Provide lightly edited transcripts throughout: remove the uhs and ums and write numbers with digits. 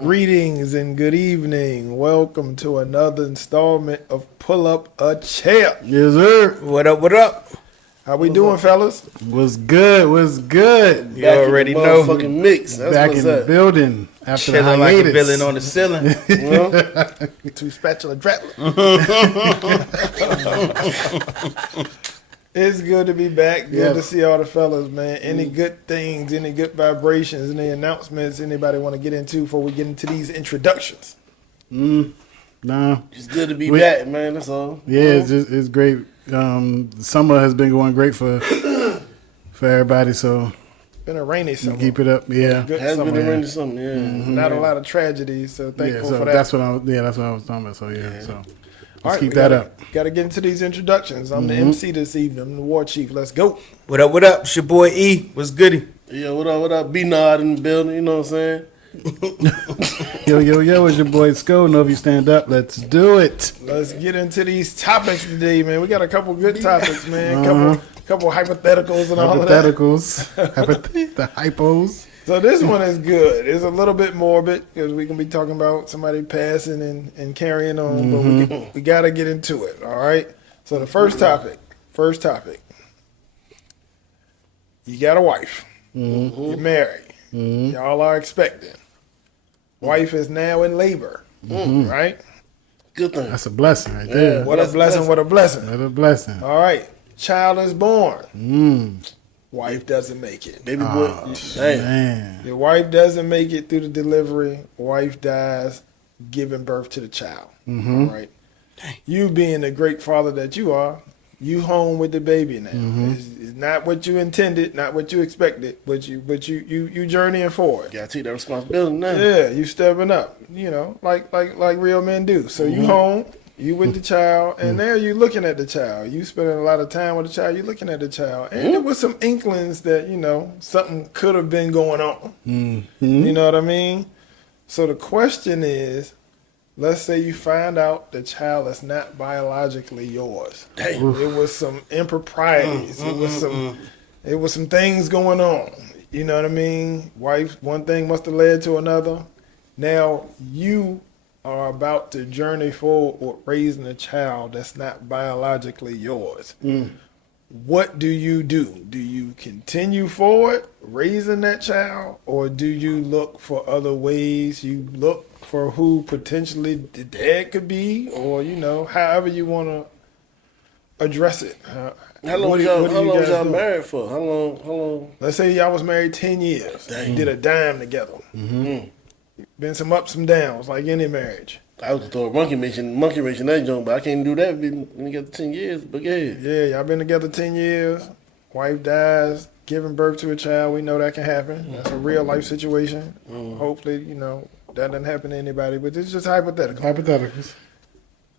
Greetings and good evening. Welcome to another installment of Pull Up a Chair. Yes, sir. What up, what up? How we doing, fellas? What's good? What's good? You already know. Fucking mix. That's Back what's in the up. building after the Chilling like a hiatus. villain on the ceiling. Two spatula trap. It's good to be back. Good to see all the fellas, man. Any good things, any good vibrations, any announcements anybody want to get into before we get into these introductions? Nah. It's good to be back, man. That's all. Yeah, it's great. Summer has been going great for everybody, so Been a rainy summer. keep it up. Yeah. Good Has summer. been around to something, yeah. Not a lot of tragedies, so Yeah, thankful so for that. that's what I was talking about. So yeah. So All let's right, keep we that gotta, up. Got to get into these introductions. I'm the MC this evening. I'm the war chief. Let's go. What up, what up? It's your boy E. What's goody? Yeah, what up? B-Nod in the building, you know what I'm saying? Yo, it's your boy Sko. Know if you stand up, let's do it. Let's get into these topics today, man. We got a couple good topics, man. Couple hypotheticals and all of that. Hypotheticals. The hypos. So this one is good. It's a little bit morbid because we can be talking about somebody passing and carrying on, but we got to get into it, all right? So the first topic. You got a wife. You're married. Y'all are expecting. Wife is now in labor, right? Good thing. That's a blessing right there. What a blessing, what a blessing. What a blessing. All right. Child is born. Wife doesn't make it. Baby boy. Damn. Man. Your wife doesn't make it through the delivery. Wife dies giving birth to the child. All right. You being the great father that you are, you home with the baby now. It's not what you intended, not what you expected, but you journeying forward. Gotta take that responsibility now. Yeah, you stepping up, like real men do. So you home, you with the child, and now you looking at the child. You spending a lot of time with the child, you looking at the child. And there was some inklings that, something could have been going on. You know what I mean? So the question is, let's say you find out the child is not biologically yours. Damn. It was some improprieties. It was some things going on. You know what I mean? Wife, one thing must have led to another. Now you are about to journey forward with raising a child that's not biologically yours. What do? Do you continue forward raising that child, or do you look for other ways? You look for who potentially the dad could be, or however you want to address it. How long was y'all married for? How long? Let's say y'all was married 10 years. Dang. Did a dime together. Been some ups and downs, like any marriage. I was gonna throw a monkey wrench in that joint, but I can't do that. Been together 10 years, but yeah. Yeah, y'all been together 10 years. Wife dies, giving birth to a child. We know that can happen. That's a real life situation. Hopefully, that doesn't happen to anybody, but it's just hypothetical. Hypotheticals.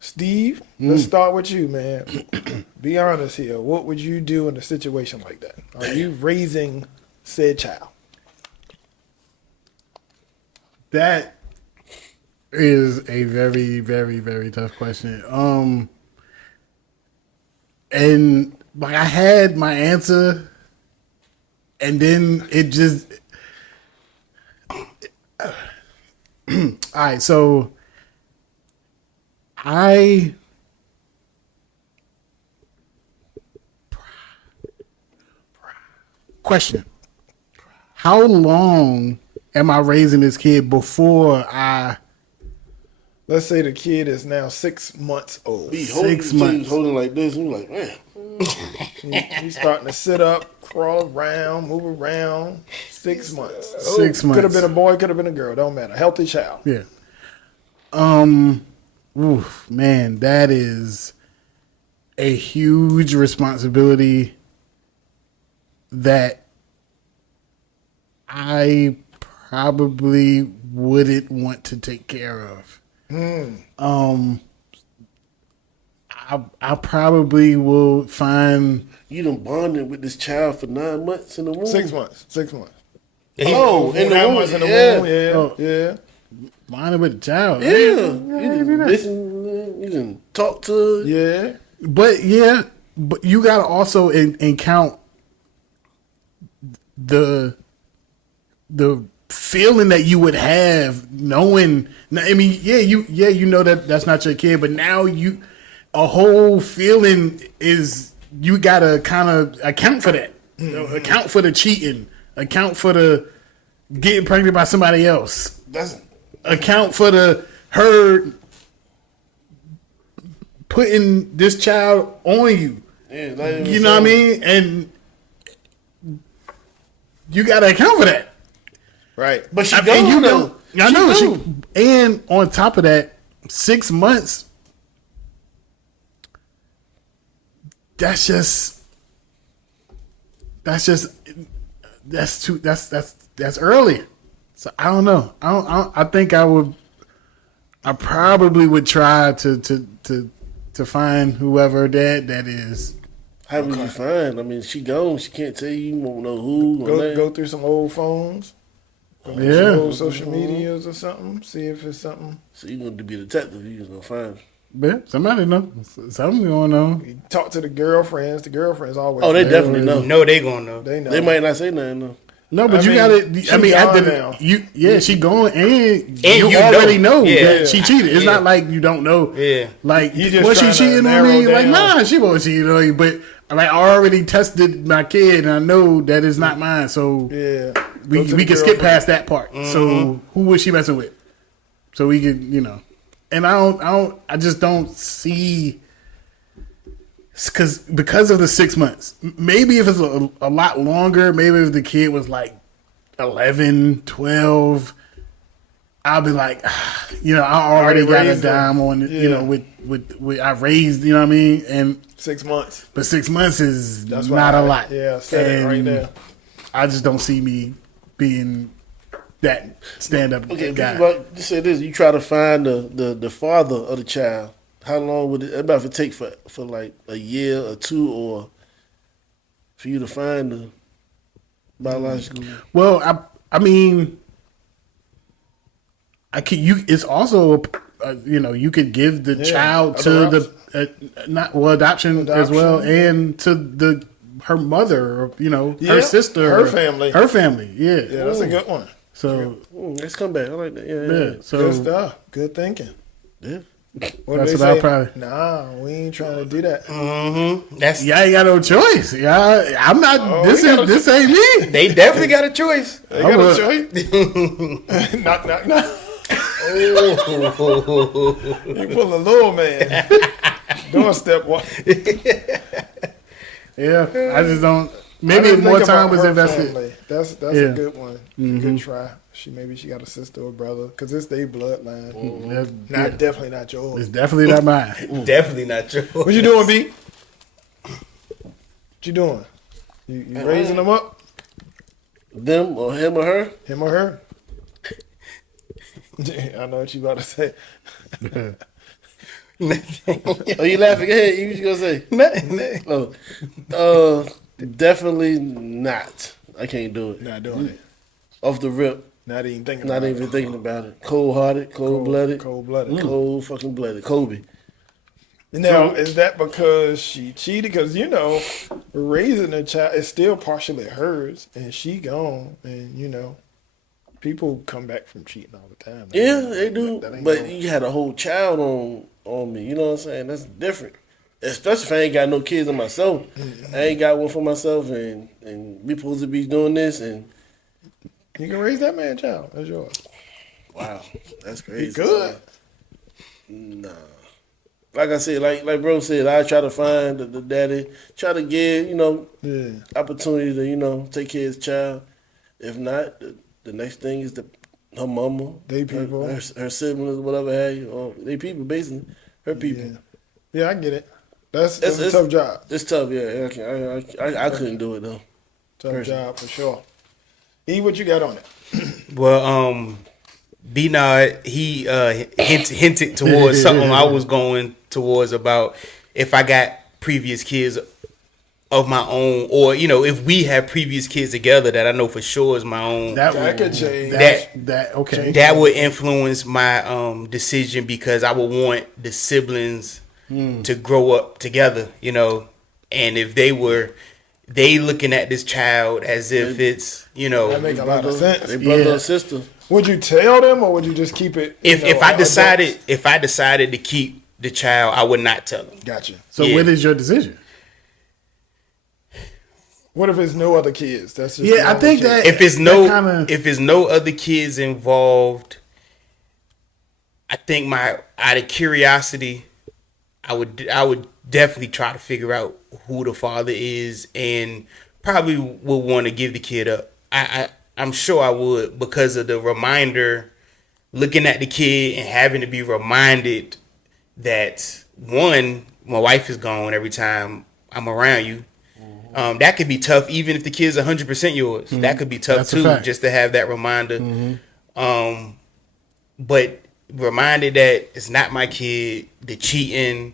Steve, let's start with you, man. Be honest here. What would you do in a situation like that? Are you raising said child? That is a very, very, very tough question. And like I had my answer, and then it just. All right, so question: how long am I raising this kid before I? Let's say the kid is now 6 months old. Be 6 months. holding like this, and you're like, man. He's starting to sit up, crawl around, move around. 6 months. 6 months. Could have been a boy, could have been a girl. Don't matter. Healthy child. Yeah. Oof, man, that is a huge responsibility that I probably wouldn't want to take care of. I probably will find. You done bonded with this child for 9 months in the womb. 6 months. 6 months. Oh, in the 9 womb. months in the Yeah. womb. Yeah. Oh. Yeah. Mine with the child. Yeah. You can listen, you can talk to her. Yeah. But you gotta also count the feeling that you would have knowing. I mean, you know that that's not your kid, but now a whole feeling is you gotta kind of account for that, account for the cheating, account for the getting pregnant by somebody else, account for her putting this child on you. Yeah, You know what I mean? And you got to account for that. Right. But she And gone you though. know, I know. gone. And on top of that, 6 months. That's early. So I don't know. I think I probably would try to find whoever that is. How would you find? I mean, she gone. She can't tell you. You won't know who. Go through some old phones. Go through Yeah. some old social medias or something. See if it's something. So you're going to be a detective. You're going to find. But somebody know. Something going on. You talk to the girlfriends. The girlfriends always. Oh, they know. definitely know. No, they gonna know. They know. They might not say nothing though. No, but I you mean, gotta. she I mean, gone after now. she going, and you you already know Yeah. that she cheated. It's Yeah. not like you don't know. Yeah. Like, You just was she trying to cheating on narrow me? Like, down. nah, she wasn't cheating on you. But like, I already tested my kid, and I know that it's not mine. So Yeah. we Go to we the can skip girlfriend. past that part. So who was she messing with? So we could, and I just don't see. Because of the 6 months. Maybe if it's a lot longer, maybe if the kid was like 11, 12, I'll be like, I already got a raised them. dime on it, Yeah. with I raised, you know what I mean? And 6 months. but 6 months is That's not why a lot. Yeah, said it right And there. I just don't see me being that stand up Okay, guy. but just say this: you try to find the father of the child. How long would it about to take for like a year or two, or for you to find the biological? Well, I mean, it's also you could give the child to the adoption as well, and to her mother, or her Yeah, sister, her family. Yeah, Yeah, that's a good one. So Let's come back. I like that. Yeah. yeah, so Good stuff. Good thinking. Yeah. What That's they what I'll say? probably- Nah, we ain't trying to do that. That's yeah, ain't got no choice. Yeah, I'm not. This ain't me. they definitely got a choice. They got would. a choice. Knock, knock, knock. You pull a little man. Doorstep walk. Yeah, I just don't. I Maybe didn't if more think time about was her invested. family. That's Yeah. Mm-hmm. a good one. Good try. Maybe she got a sister or brother because it's their bloodline. That's- Definitely not yours. It's definitely not mine. Definitely not yours. What you doing, B? What you doing? You raising them up? Them or him or her? Him or her? I know what you about to say. Oh, you laughing? Go ahead. You what you gonna say? Nothing. Definitely not. I can't do it. Not doing it. Off the rip. Not even thinking Not about even it. thinking about it. Cold hearted, cold blooded, Cold-blooded. cold fucking blooded. Kobe. Now, is that because she cheated? Because, raising a child is still partially hers, and she gone, and, people come back from cheating all the time. Yeah, they do. That ain't But no- you had a whole child on me. You know what I'm saying? That's different. Especially if I ain't got no kids on myself. I ain't got one for myself, and we supposed to be doing this. And You can raise that man child. That's yours. wow, that's crazy. He good. Nah. Like I said, like bro said, I try to find the daddy, try to give, Yeah. opportunity to, take care of his child. If not, the next thing is her mama, They people. her siblings, whatever have you, or they people, basically, her people. Yeah. Yeah, I get it. That's It's- a tough job. It's tough, yeah. I couldn't do it though. Tough Person. job for sure. E, what you got on it? Well, B-Nod, he hinted towards something I was going towards about if I got previous kids of my own, or if we have previous kids together that I know for sure is my own. That could change. Okay. That would influence my decision because I would want the siblings to grow up together, and if they were they looking at this child as if it's, you know, That make a lot of sense. They brother Yeah. or sister. Would you tell them, or would you just keep it? if I decided to keep the child, I would not tell them. Gotcha. So Yeah. what is your decision? What if it's no other kids? That's just Yeah, the I only think kid. that If that it's no other kids involved, I think out of curiosity, I would definitely try to figure out who the father is, and probably would want to give the kid up. I'm sure I would, because of the reminder, looking at the kid and having to be reminded that, one, my wife is gone every time I'm around you. That could be tough, even if the kid's 100% yours. That could be tough That's a too, fact. just to have that reminder. But reminded that it's not my kid, the cheating,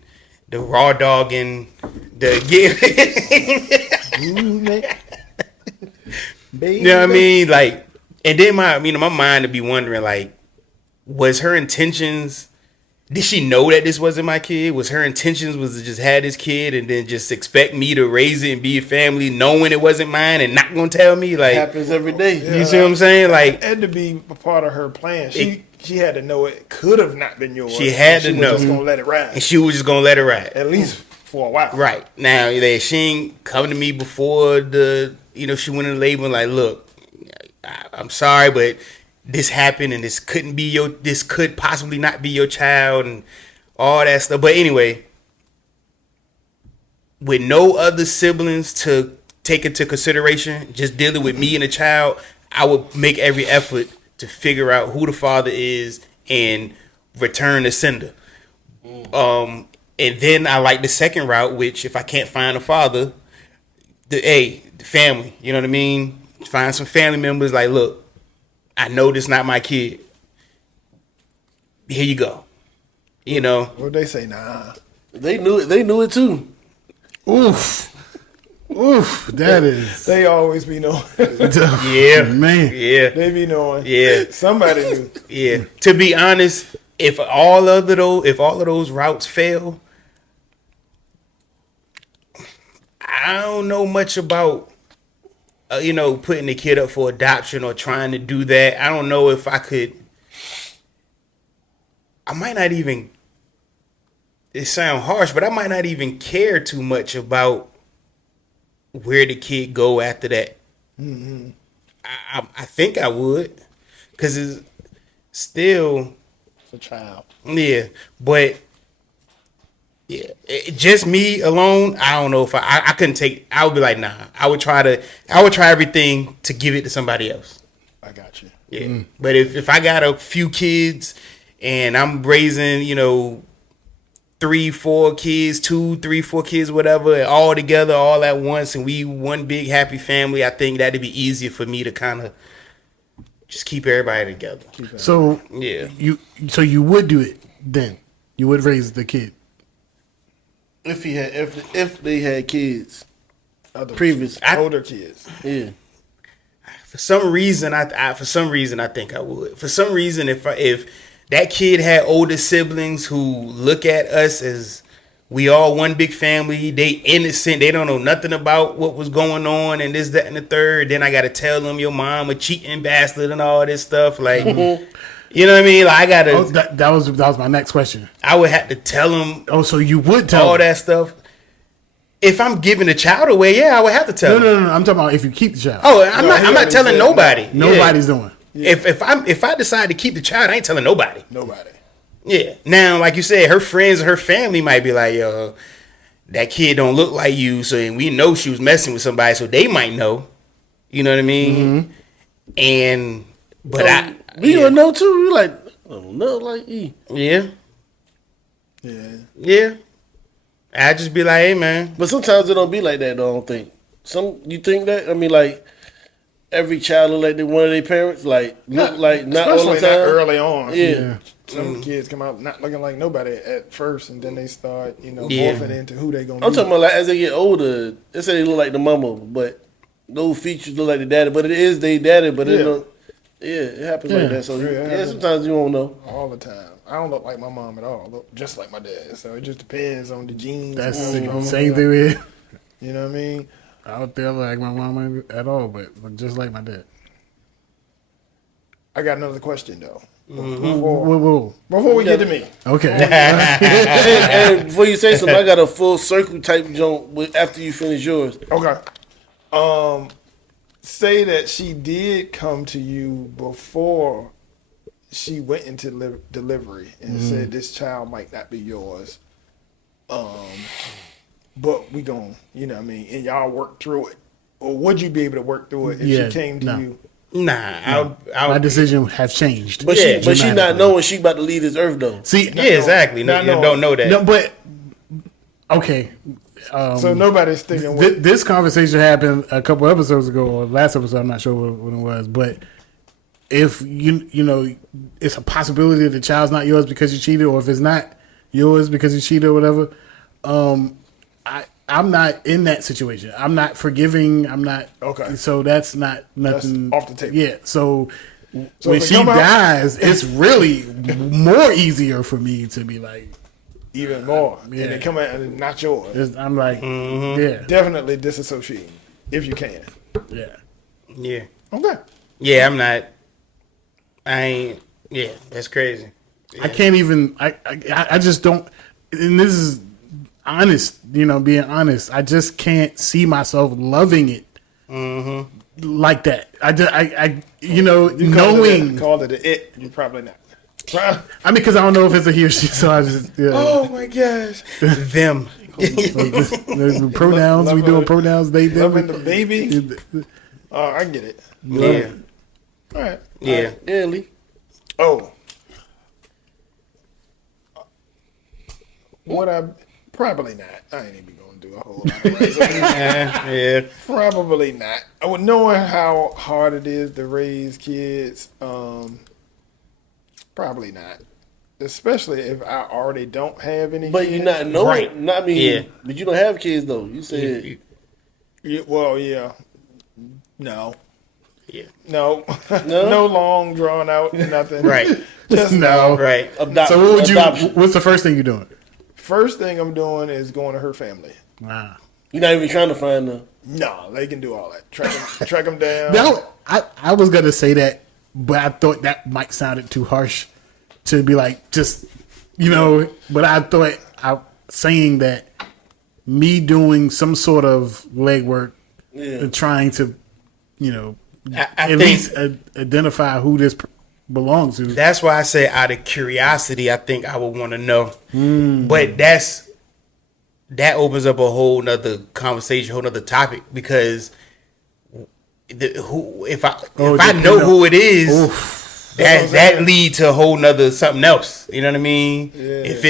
the raw dogging, the Baby. you know what I mean? Like, and then my mind would be wondering, like, was her intentions? Did she know that this wasn't my kid? Was her intentions was to just have this kid and then just expect me to raise it and be a family, knowing it wasn't mine and not gonna tell me? Like, Happens every day. you see what I'm saying? Like, It had to be a part of her plan. She had to know it could have not been yours. She had to was know. just gonna let it ride and she was just gonna let it ride. at least for a while. Right. Now, she ain't come to me before she went in labor and like, look, I'm sorry, but this happened and this could possibly not be your child and all that stuff. But anyway, with no other siblings to take into consideration, just dealing with me and the child, I would make every effort to figure out who the father is and return the sender. And then I like the second route, which if I can't find a father, the family, you know what I mean? Find some family members like, look, I know this not my kid. Here you go. You know? What they say? Nah. They knew it. They knew it too. Oof. Oof. That is. They always be knowing. Yeah. Man. Yeah. They be knowing. Yeah. Somebody knew. Yeah. To be honest, if all of those routes fail, I don't know much about putting the kid up for adoption or trying to do that. I don't know if I could. I might not even. It sounds harsh, but I might not even care too much about where the kid go after that. Mm-hmm. I think I would, because it's still It's a child. yeah, but yeah, just me alone. I don't know if I couldn't take. I would be like, nah. I would try everything to give it to somebody else. I got you. Yeah, but if I got a few kids and I'm raising 3, 4 kids, 2, 3, 4 kids, whatever, and all together, all at once, and we one big happy family, I think that'd be easier for me to kind of just keep everybody together. So Yeah. you would do it then. You would raise the kid. If they had kids, Other previous, older kids. yeah. For some reason, I think I would. For some reason, if that kid had older siblings who look at us as we all one big family, they innocent, they don't know nothing about what was going on and this, that, and the third. Then I got to tell them your mom a cheating bastard and all this stuff. Like, you know what I mean? Like, I got to. Oh, that was my next question. I would have to tell them Oh, so you would tell all them. that stuff. If I'm giving the child away, yeah, I would have to tell them. No. I'm talking about if you keep the child. Oh, I'm No, not. he I'm not already telling said nobody. Nobody's doing. Yeah. If I decide to keep the child, I ain't telling nobody. Nobody. Yeah. Now, like you said, her friends or her family might be like, yo, that kid don't look like you. So and we know she was messing with somebody, so they might know. You know what I mean? And but We don't know too. We like, I don't know, like yeah. Yeah. I just be like, hey man. But sometimes it don't be like that. Though, I don't think. You think that? I mean, like every child look like they one of their parents. Like look like not all the Especially time. not early on. Yeah. Some kids come out not looking like nobody at first, and then they start, Yeah. morphing into who they gonna I'm be. talking about like as they get older, they say they look like the mama, but those features look like the daddy. But it is they daddy. But it Yeah. don't. Yeah, it happens like Yeah. that. So Yeah, it yeah, happens. sometimes you won't know. all the time. I don't look like my mom at all. I look just like my dad. So it just depends on the genes. That's you know, the same thing with You know what I mean? out there like my mama at all, but just like my dad. I got another question though. Whoa. Before we get to me, Okay. And before you say something, I got a full circle type joke after you finish yours. okay. Say that she did come to you before she went into delivery and said this child might not be yours. But we gon', you know what I mean, and y'all work through it. Or would you be able to work through it if Yeah, she came to no. you? Nah, My decision has changed. But Yeah, she not knowing she about to leave this earth though. See, Yeah, exactly. No, you don't know that. no, but okay. So nobody's thinking what This conversation happened a couple episodes ago, or last episode. I'm not sure when it was, but if you know, it's a possibility that the child's not yours because you cheated, or if it's not yours because you cheated or whatever. I'm not in that situation. I'm not forgiving. I'm not Okay. So that's not nothing That's off the table. Yeah. So So when if it she come out- dies, it's really more easier for me to be like, even more. Yeah. And they come out and it's not yours. I'm like, yeah, Definitely disassociating if you can. yeah. Yeah. Okay. Yeah, I'm not. I ain't. Yeah, that's crazy. I can't even. I just don't. And this is honest. You know, being honest. I just can't see myself loving it like that. I you know, knowing. Call it it. You're probably not. I mean, because I don't know if it's a he or she. So I just. Yeah. Oh my gosh. Them. The pronouns. We doing pronouns. They them. Loving the baby. Oh, I get it. Yeah. All right. Yeah. Yeah, Lee. Oh. What I probably not. I ain't even gonna do a whole lot of raising. Yeah. Probably not. I would knowing how hard it is to raise kids. Probably not. Especially if I already don't have any. But kids. you not knowing. Right. Not I mean. Yeah. But you don't have kids though. You said. Yeah, well, yeah. No. Yeah. No. No? No long drawn out nothing. Right. Just No. Right. So what would you? Adoption. What's the first thing you're doing? First thing I'm doing is going to her family. Wow. You're not even trying to find them. No, they can do all that. Track them down. No, I was gonna say that, but I thought that might sounded too harsh to be like just, you know. But I thought saying that me doing some sort of legwork and trying to, you know, I at think least identify who this belongs to. that's why I say out of curiosity, I think I would want to know. But that opens up a whole nother conversation, whole nother topic, because if I know who it is, that lead to a whole nother something else. You know what I mean? Yeah. If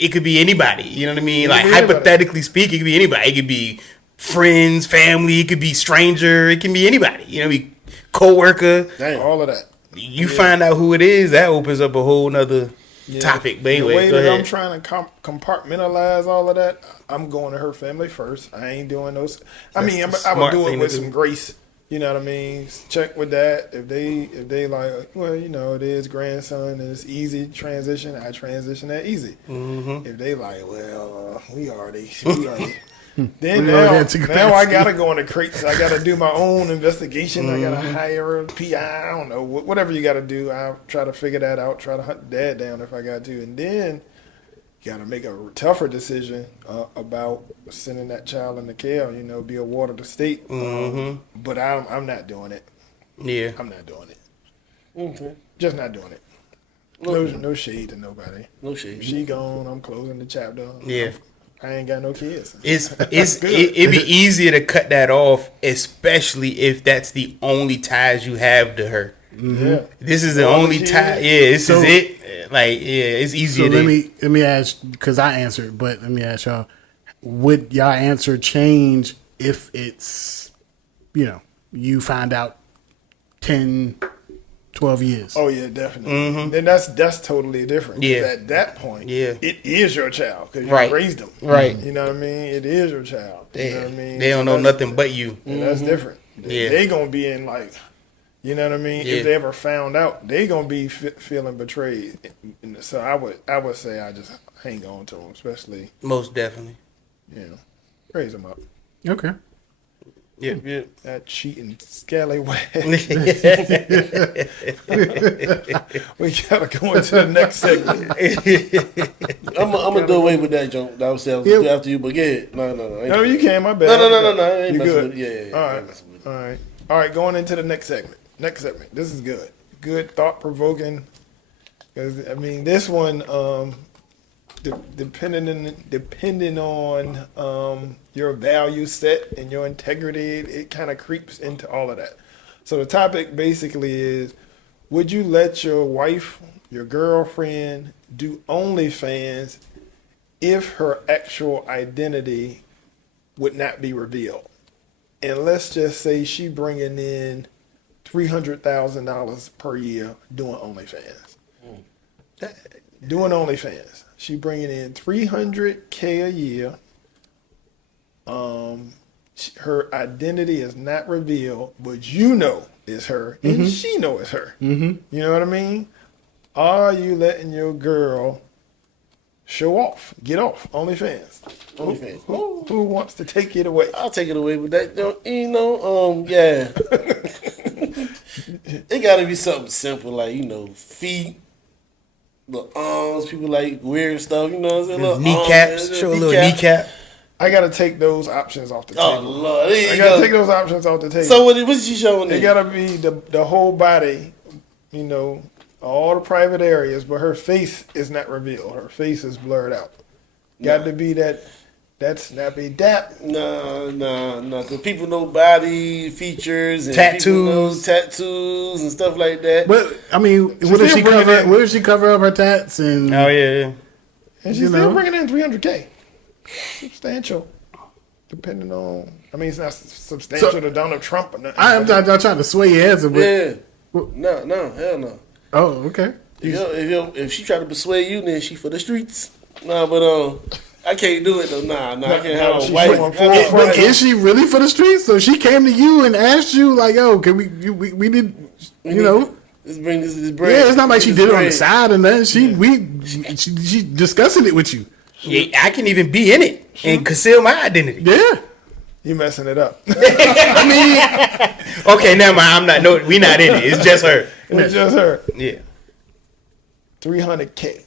it could be anybody. You know what I mean? Like be anybody. hypothetically speaking, it could be anybody. It could be friends, family. It could be stranger. It can be anybody. You know, be coworker. All of that. You find out who it is, that opens up a whole nother topic. But The anyway, way go that ahead. I'm trying to compartmentalize all of that, I'm going to her family first. I ain't doing those. I mean, the I would smart do thing it to with do. some grace. You know what I mean? Check with that. If they like, well, you know, it is grandson and it's easy transition. I transition that easy. Mm-hmm. If they like, well, we already. Then We already had to now I capacity. gotta go in the crates. I gotta do my own investigation. I gotta hire a PI. I don't know whatever you gotta do. I'll try to figure that out. Try to hunt dad down if I got to, and then you gotta make a tougher decision about sending that child into care. You know, be a ward of the state. But I'm not doing it. Yeah. I'm not doing it. Okay. Just not doing it. No shade to nobody. No shade. She gone. I'm closing the chapter. Yeah. I ain't got no kids. It'd Good. be easier to cut that off, especially if that's the only ties you have to her. Yeah. This is the All only the tie. kids. Yeah, this So- is it. Like, yeah, it's So easier. let me ask, because I answered, but let me ask y'all: would y'all answer change if it's, you know, you find out 10, 12 years? Oh yeah, definitely. Then that's totally different. 'Cause Yeah. At that point, Yeah. it is your child because you Right. raised them. Right. You know what I mean? It is your child. You know what I mean? They don't So know that's- nothing but you. and that's different. Yeah. They gonna be in like, you know what I mean? Yeah. If they ever found out, they gonna be feeling betrayed. And so I would say I just hang on to them, especially Most definitely. you know, raise them up. Okay. Yeah. That cheating scallywag. We gotta go into the next segment. I'm gonna do away with that joke that I was saying Yeah. after you, but yeah, no. No, you can. My bad. No. I ain't You messing good? with it. Yeah. All I ain't right. messing with it. All right. Going into the next segment. This is good. Good, thought provoking. Because I mean, this one, depending on your value set and your integrity, it kind of creeps into all of that. So the topic basically is: would you let your wife, your girlfriend, do OnlyFans if her actual identity would not be revealed? And let's just say she bringing in $300,000 per year doing OnlyFans. Doing OnlyFans, she bringing in $300K a year. Her identity is not revealed, but you know it's her, and she know it's her. You know what I mean? Are you letting your girl show off, get off OnlyFans? OnlyFans. Who wants to take it away? I'll take it away with that. Yeah. It gotta be something simple, like, feet, the arms, people like weird stuff, you know what I'm saying? Little Kneecaps. arms, Show a little kneecap. I gotta take those options off the Oh table. Lord, there I you gotta go. take those options off the table. So what's she showing It there? gotta be the whole body, all the private areas, but her face is not revealed. Her face is blurred out. Got to be that snappy dap. No. Cause people know body features and Tattoos. people know tattoos and stuff like that. But I mean, what if still she bringing cover? in- What if she cover up her tats and? Oh yeah. And she's You still know. bringing in $300K. Substantial. Depending on, it's not substantial So- to Donald Trump or nothing. I'm not trying to sway your answer, but Yeah. No, hell no. oh, okay. If she try to persuade you, then she for the streets. Nah, but I can't do it though. Nah, I can't have she's a wife. showing full But front. But is she really for the streets? So she came to you and asked you, like, "Yo, can we did, you know?" let's bring this bread. Yeah, it's not like she This did it on the bread. side and then she discussing it with you. Yeah, I can even be in it and conceal my identity. Yeah, You messing it up. I mean, Okay, never mind. I'm not. No, we not in it. It's just her. It's just her. Yeah. $300K.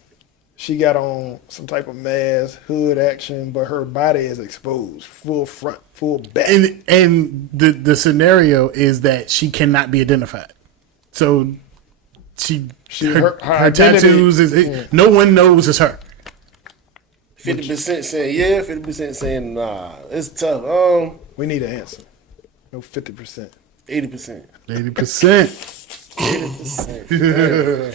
She got on some type of mask, hood action, but her body is exposed, full front, full back. and the scenario is that she cannot be identified. So her identity- tattoos is no one knows it's her. 50% saying yeah, 50% saying nah. It's tough. We need an answer. No 50%. 80%. 80%. 80%.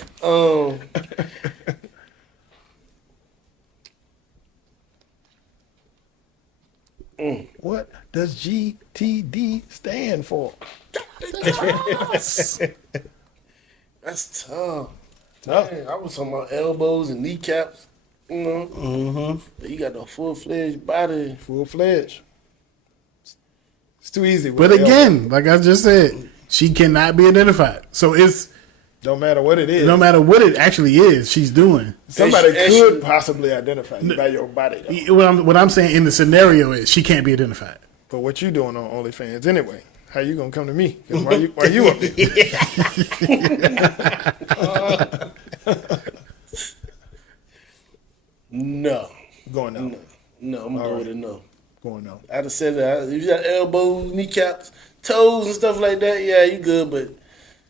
What does GTD stand for? That's tough. Tough. Man, I was talking about elbows and kneecaps, But you got the full-fledged body. Full fledged. It's too easy. with But the elbow. again, like I just said, she cannot be identified. So it's Don't matter what it is. no matter what it actually is she's doing. Somebody And she- could possibly identify you by your body, though. What I'm saying in the scenario is she can't be identified. But what you doing on OnlyFans anyway? How you gonna come to me? 'Cause why you up there? No. Going out. No, I'm going with a no. Going out. I'd have said that. If you got elbows, kneecaps, toes, and stuff like that, yeah, you good, but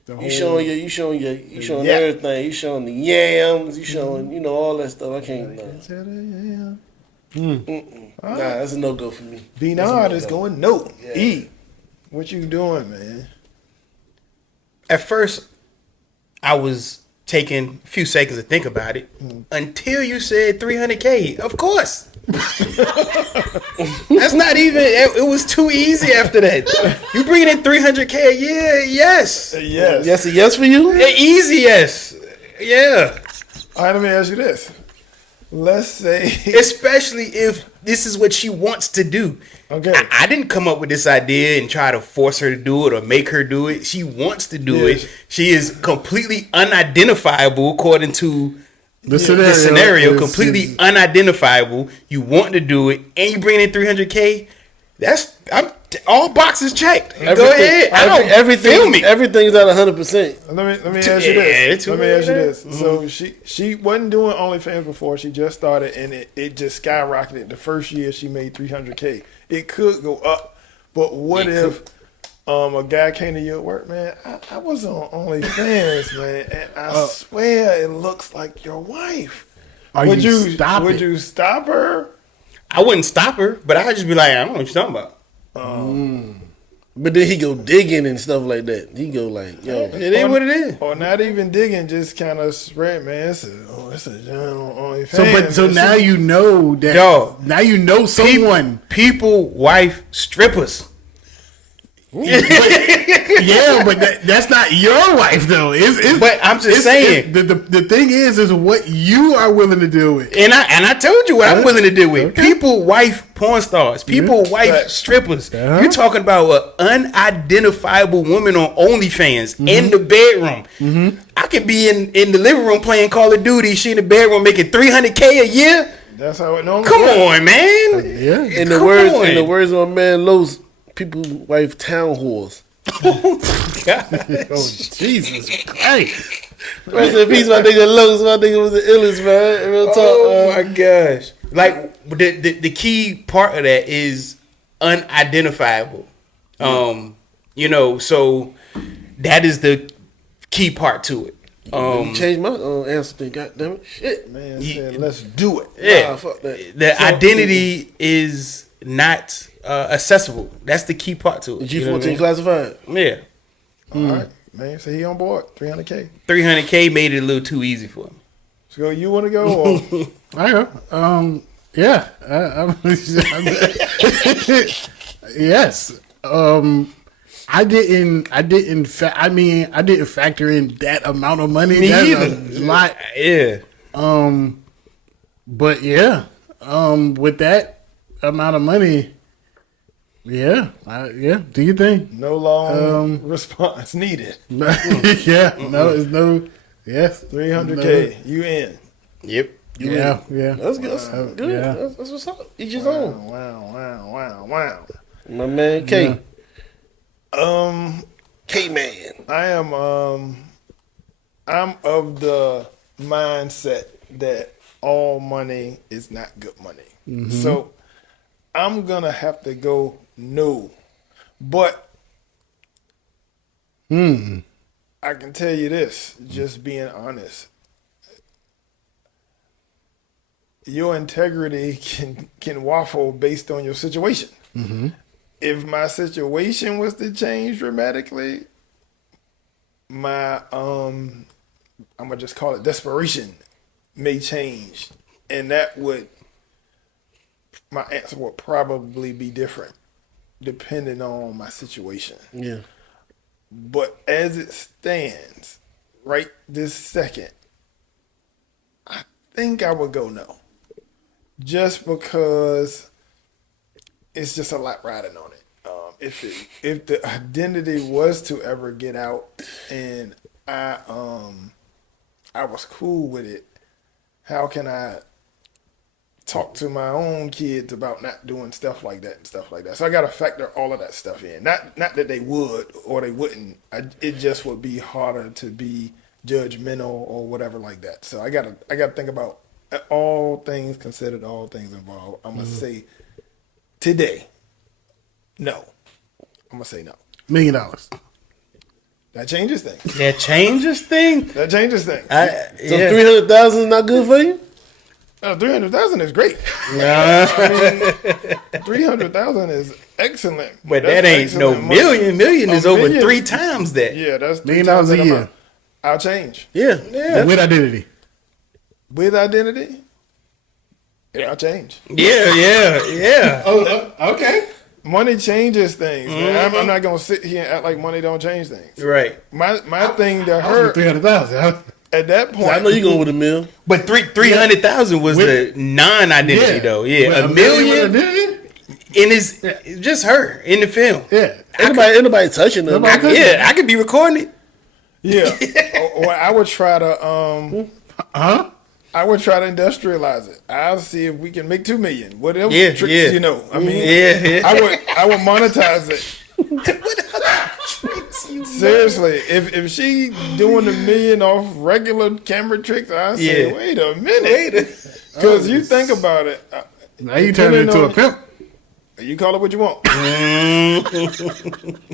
The you whole- showing yeah. everything. You showing the yams. You showing, all that stuff. I can't. Nah, that's a no go for me. Bernard is going no. Yeah. E. What you doing, man? At first, I was taking a few seconds to think about it until you said 300K. Of course. That's not even. It was too easy after that. You bringing in 300K a year? Yes. Yes. Yes, a yes for you. Easy yes. Yeah. All right, let me ask you this. Let's say Especially if this is what she wants to do. Okay. I didn't come up with this idea and try to force her to do it or make her do it. She wants to do Yes. it. She is completely unidentifiable according to The the scenario. is- Completely is- unidentifiable. You want to do it and you bring in 300K. I'm all boxes checked. Go Everything- ahead. I don't everything. feel me. Everything's at 100%. Let me ask you this. Yeah, Let me ask you this. Mm-hmm. So she wasn't doing OnlyFans before. She just started, and it just skyrocketed. The first year she made $300K. It could go up, but what if a guy came to you at work, man? I was on OnlyFans, man, and I swear it looks like your wife. Would you stop her? I wouldn't stop her, but I'd just be like, I don't know what you're talking about. But then he go digging and stuff like that. He go like, yo, It is what it is. Or not even digging, just kind of spread, man. It's a John on OnlyFans. So now you know that. Dog. Now you know someone. People wife strippers. Yeah, but that's not your wife though. But I'm just saying. The thing is what you are willing to deal with. And I told you what I'm willing to deal with. People wife porn stars. People wife strippers. You're talking about an unidentifiable woman on OnlyFans in the bedroom. I could be in the living room playing Call of Duty. She in the bedroom making $300K a year. That's how it normally Come works. on, man. Yeah. in the words of my man Los, people wife town whores. God. Oh Jesus Christ! Rest in peace, my nigga Los. My nigga was the illest, man. Real talk. Oh my gosh! Like the key part of that is unidentifiable. You know, so that is the key part to it. You changed my answer thing. God damn it, shit. Man said, let's do it. Yeah, Nah, fuck that. the identity is not accessible. That's the key part to it. G14 You know what I mean? classified. Yeah, All right, man. So he on board. $300K. $300K made it a little too easy for him. So you want to go? Or? I go. Yeah. Yes. I didn't factor in that amount of money. Me That's either. a lot. Yeah, But yeah. With that amount of money, yeah. Do you think? No long response needed. Yeah. No, it's no. Yes. 300K. You in? yep. Yeah. That's good. That's good. yeah. That's what's up. Each his own. Wow. My man K. Yeah. K-Man. I am I'm of the mindset that all money is not good money. So I'm gonna have to go no. But I can tell you this, just being honest. Your integrity can waffle based on your situation. If my situation was to change dramatically, my I'm gonna just call it desperation may change, and my answer would probably be different depending on my situation. Yeah. But as it stands right this second, I think I would go no. Just because it's just a lot riding on it. If the identity was to ever get out and I was cool with it, how can I talk to my own kids about not doing stuff like that and stuff like that? So I got to factor all of that stuff in. Not that they would or they wouldn't. It just would be harder to be judgmental or whatever like that. So I got to think about all things considered, all things involved. I'm gonna say today, no. I'm gonna say no. $1 million. That changes things. That changes things. That changes things. So 300,000 not good for you? 300,000 is great. Nah. 300,000 is excellent. But That's that ain't no excellent money. million. Million is A over million. 3 times that. Yeah, that's $1 three million times a that year. amount. I'll change Yeah. With identity. with identity. Yeah, I'll change. Yeah. Okay. Money changes things, man. I'm not gonna sit here and act like money don't change things. Right. My thing to her 300,000. at that point. I know you going with $1 million. But 300,000 was the non-identity though. Yeah, With a million. identity? And it's just her in the film. Yeah. Ain't nobody touching them. I could be recording it. Yeah, or I would try to I would try to industrialize it. I'll see if we can make 2 million. Whatever Yeah, tricks, yeah. you know. I mean, Yeah. I would monetize it. Seriously, if she doing $1 million off regular camera tricks, I say, Yeah. wait a minute, because you think about it. Now you turn it into a pimp. You call it what you want.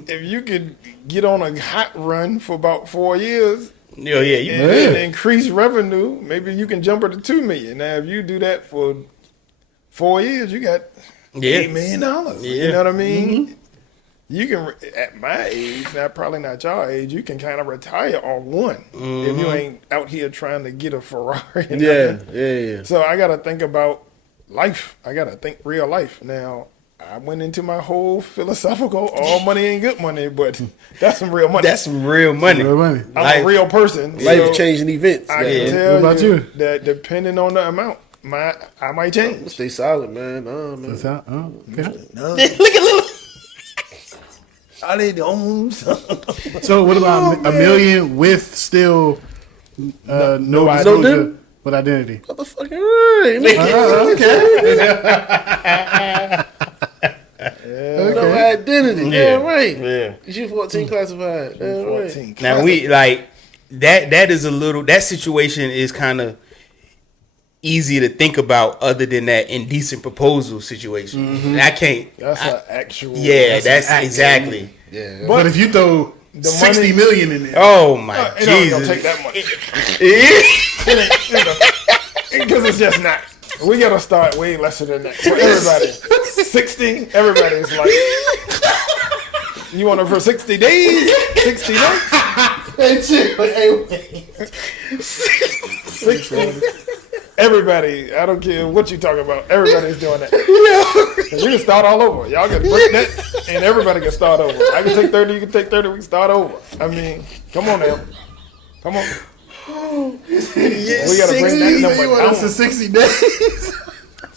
If you could get on a hot run for about 4 years Yeah, yeah. and increase revenue, maybe you can jump her to 2 million. Now, if you do that for 4 years, you got $8 million. Yeah. You know what I mean? You can, at my age, now probably not your age, you can kind of retire on one if you ain't out here trying to get a Ferrari. and nothing. Yeah. So I got to think about life. I got to think real life. Now, I went into my whole philosophical, all money ain't good money, but that's some real money. That's some real money. Real money. I'm a real person. Life changing events. I man. can tell What about you? that depending on the amount, I might change. Stay solid, man. Man. That's how, okay. Look at little. I need to own something. So what about a million with still no No disclosure with identity? Motherfucking right. No identity. Yeah, right. Yeah. You 14 classified. Yeah, right. 14. Now we like that is a little that situation is kind of easy to think about other than that indecent proposal situation. I can't. That's an actual. Yeah, that's an exactly. Yeah. But if you throw The 60 money- million in there, Oh my It ain't gonna Jesus! take that much. Yeah. Because it's just not. We gotta start way lesser than that. For everybody, 60. Everybody's like, you want it for 60 days, 60 months, 60. Everybody, I don't care what you talking about. Everybody's doing that. 'Cause you can start all over. Y'all can break that, and everybody can start over. I can take 30. You can take 30. We can start over. I mean, come on now, come on. We gotta bring that number you want us to down. 60 days?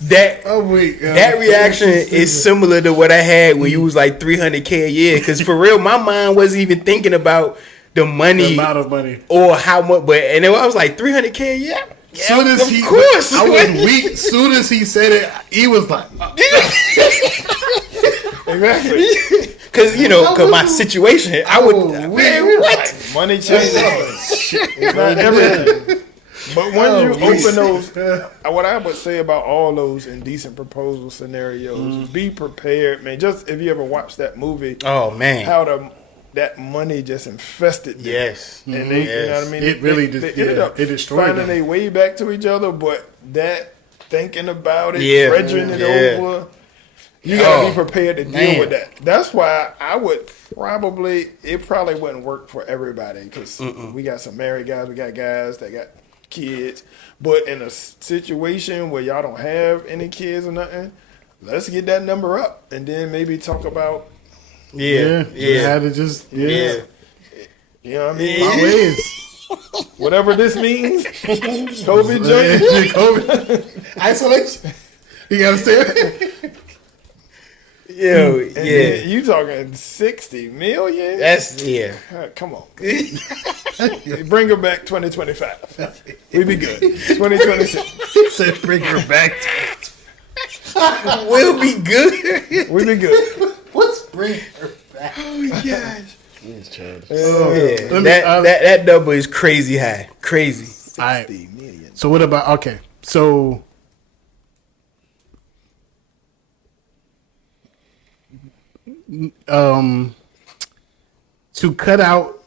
That Oh wait, that reaction is similar to what I had when you was like 300K a year. Because for real, my mind wasn't even thinking about the money the amount of money. or how much. But and then I was like 300K a year. Yeah, Soon as of he, course. I was weak. Soon as he said it, he was like, Exactly. Because because my situation, I would. Man, what? Money changes. It's not everything. But when you open those, what I would say about all those indecent proposal scenarios, be prepared, man. Just if you ever watched that movie, Oh man. how that money just infested them. Yes. And they, you know what I mean? It really they just- ended yeah, up it destroyed finding them. their way back to each other, but that thinking about it, Yeah. dredging it Yeah. over, you gotta Oh, be prepared to deal man. with that. That's why I would it probably wouldn't work for everybody because we got some married guys, we got guys that got kids, but in a situation where y'all don't have any kids or nothing, let's get that number up and then maybe talk about, Yeah. you Yeah. had to just, Yeah. you know what I mean? my ways. Whatever this means, COVID joint. COVID. Isolation. You gotta stay. Yo, And yeah. then you talking 60 million? That's Come on. Bring her back 2025. We be good. 2026. Said bring her back. We'll be good. We be good. What's bring her back? Oh gosh. It's childish. Yeah. Let me- That number is crazy high. Crazy. All right. 60 million. So what about okay? So to cut out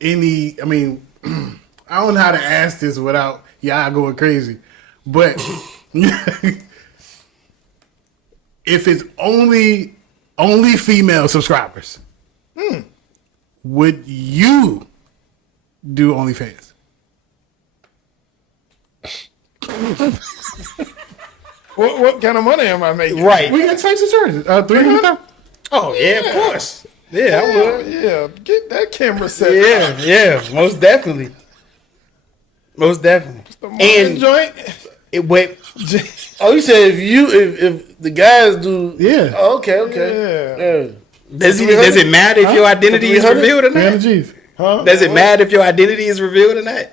any, I mean, I don't know how to ask this without y'all going crazy, but if it's only female subscribers, would you do OnlyFans? What kind of money am I making? Right. We got types of charges. 300. Oh yeah, of course. Yeah, I would. Yeah, get that camera set. Yeah. Most definitely. Most definitely. The and joint. It went. Oh, you said if the guys do? Yeah. Oh, okay. Yeah. Does it matter if your identity is 300? revealed or 300 not? G's. Huh? Does it matter if your identity is revealed or not?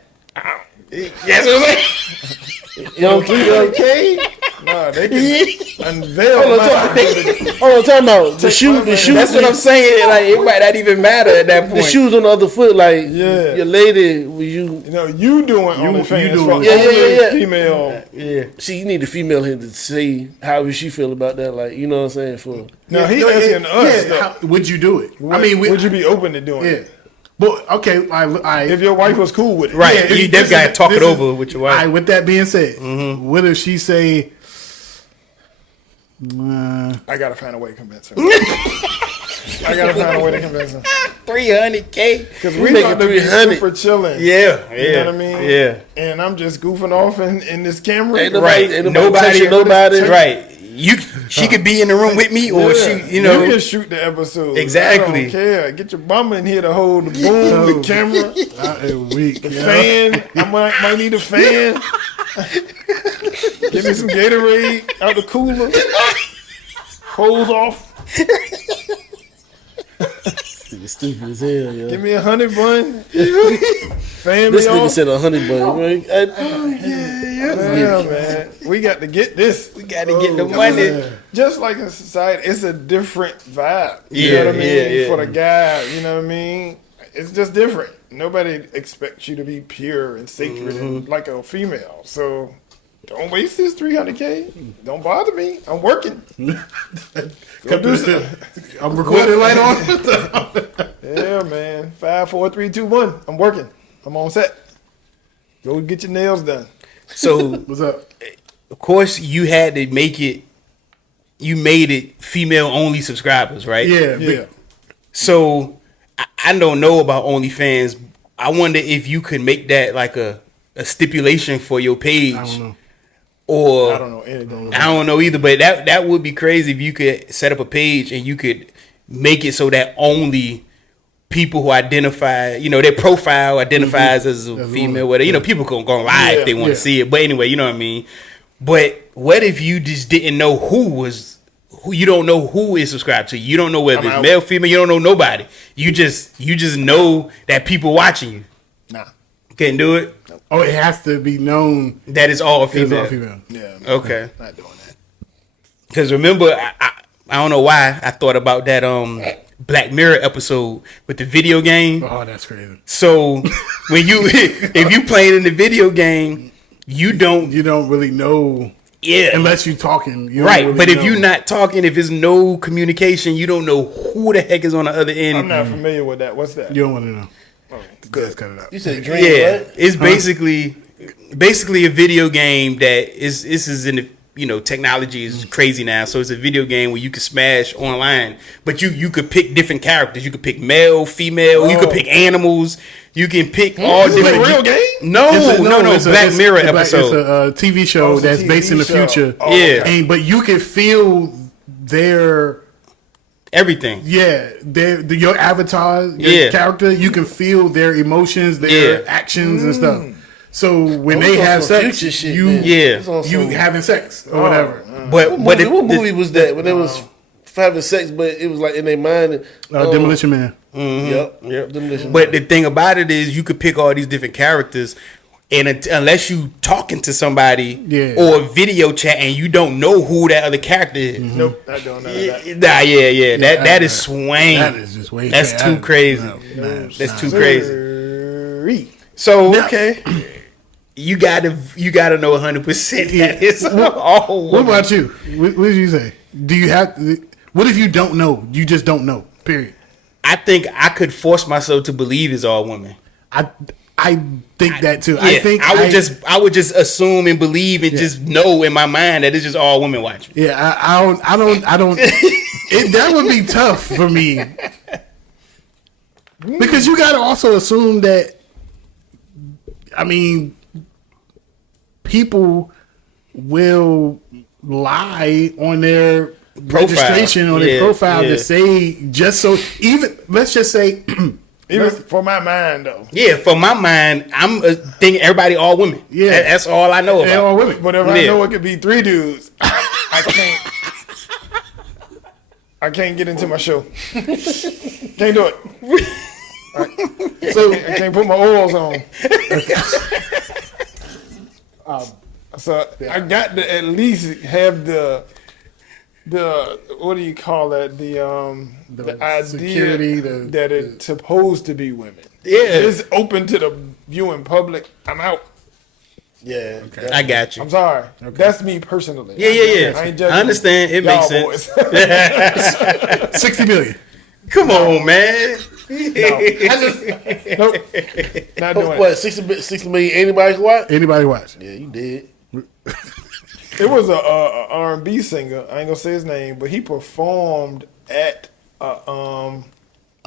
That's what I'm saying. You know, 300K. Nah, they can unveil Hold on, talking about the shoe. The shoes. That's what I'm saying. Like it might not even matter at that point. The shoes on the other foot, like Yeah. your lady, will you? You know, you doing OnlyFans doing for it. only Yeah. female. Yeah. See, you need the female here to say how she feel about that. Like, you know what I'm saying? For Now he asking us, though, how, would you do it? would you be open to doing Yeah. it? But okay, I If your wife was cool with it. Right. Yeah, You this definitely got to is- talk this it is- over with your wife. All right, with that being said, what if she say, I gotta find a way to convince her. I gotta find a way to convince her. 300K. Because we making got to be 300. super chilling. Yeah. You know what I mean? Yeah. And I'm just goofing off in this camera. ain't nobody, Right. ain't nobody touching nobody. Right. She could be in the room with me, or Yeah. she, you know. you can shoot the episode. Exactly. I don't care. Get your bum in here to hold the boom, the camera, weak, the fan. I might need a fan. Give me some Gatorade out the cooler. Hose off. Stupid as hell, yo. Give me a honey bun. Fan This me nigga off. said 100 bun. Right? Yeah, man. We got to get this. We got to get the money. Just like in society, it's a different vibe. You Yeah, know what I mean? yeah. For the guy, you know what I mean? It's just different. Nobody expects you to be pure and sacred and like a female. So don't waste this 300K. Don't bother me. I'm working. Go do something. I'm recording right on. Yeah, man. 5, 4, 3, 2, 1. I'm working. I'm on set. Go get your nails done. So, What's up? of course, you had to make it. You made it female only subscribers, right? Yeah, Yeah. So I don't know about OnlyFans. I wonder if you could make that like a stipulation for your page. I don't know. Or I don't know anything. I don't know either, but that would be crazy if you could set up a page and you could make it so that only people who identify, you know, their profile identifies as a female, whatever. You know, people can go live if they want to see it. But anyway, you know what I mean? But what if you just didn't know who you don't know who is subscribed to you. You don't know whether it's male, female, you don't know nobody. You just know that people watching you. Nah. Can't do it? Oh, it has to be known That is all as female. all female. Yeah. Okay. Not doing that. Because remember, I don't know why I thought about that Black Mirror episode with the video game. Oh, that's crazy. So when you if you playing in the video game, you don't You don't really know unless you're talking. You don't right. really But if know. you're not talking, if there's no communication, you don't know who the heck is on the other end. I'm not familiar with that. What's that? you don't want to know. Oh, Just cut it out. You said dream, Yeah, right? it's basically a video game that is in the, you know, technology is crazy now. So it's a video game where you can smash online, but you could pick different characters. You could pick male, female. You could pick animals. You can pick all This is different. a real game? No, It's a- Black it's- Mirror it's episode. It's a TV show Oh, it's a that's based in the TV show. future. Oh, Yeah. okay. But you can feel their Everything. your avatar, your Yeah. character. You can feel their emotions, their Yeah. actions and stuff. So when Oh, they it's on have some sex, future shit, you man. Yeah. It's on you some- having sex or whatever. But What the- movie was that when they was having sex, but it was like in their mind? Demolition Man. Yep. Demolition. But the thing about it is, you could pick all these different characters, and unless you talking to somebody or video chat, and you don't know who that other character is. Nope, not doing none of that. Yeah. That is swing. That is just way. That's too crazy. No, That's too crazy. Crazy. So Okay. you gotta know 100% that it's all. What about you? What did you say? Do you have? What if you don't know? You just don't know. Period. I think I could force myself to believe it's all women. I think that too. Yeah, I think I would just assume and believe and just know in my mind that it's just all women watching. Yeah, I don't. That would be tough for me because you got to also assume that. I mean, people will lie on their registration on their profile to say just so. Even let's just say. Even for my mind, though. Yeah, for my mind, I'm thinking everybody all women. Yeah. That's all I know They're about. all women. But if I know it could be 3 dudes, I can't get into my show. Can't do it. So I can't put my oils on. So I got to at least have the what do you call that? The idea security, that it's supposed to be women. Yeah. It's open to the viewing public. I'm out. Yeah, I got you. I'm sorry. That's me personally. Yeah. I ain't judging I understand. It y'all makes sense. boys. 60 million. Come on, man. Nope. Not doing it. What 60 million? Anybody can watch? Anybody watch? Yeah, you did. It was a R&B singer. I ain't gonna say his name, but he performed at A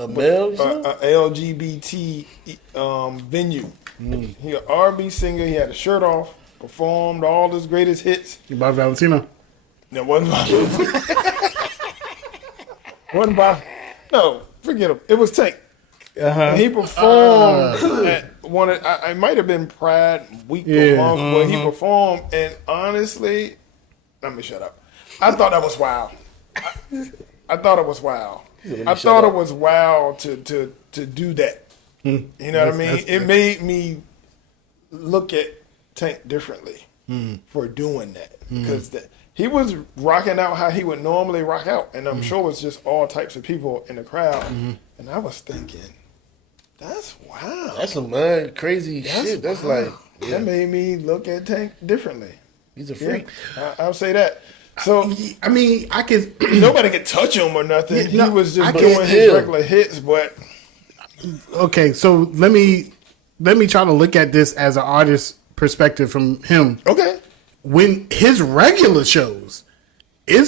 male? a LGBT venue. He an R&B singer. He had a shirt off. Performed all his greatest hits. You bought Valentino? That wasn't wasn't by. No, forget him. It was Tank. And he performed at one. It might have been Pride Week or month, but he performed. And honestly, let me shut up. I thought that was wild. I thought it was wild. I thought it was wild to do that. You know what I mean? It made me look at Tank differently for doing that because he was rocking out how he would normally rock out, and I'm sure it's just all types of people in the crowd. And I was thinking, that's wild. That's some crazy shit. That's wild. like That made me look at Tank differently. he's a freak. I'll say that. So I mean, I could. nobody could touch him or nothing. Yeah, He was just I doing can't his tell. regular hits, but Okay, so let me try to look at this as an artist perspective from him. okay. When his regular shows, I'm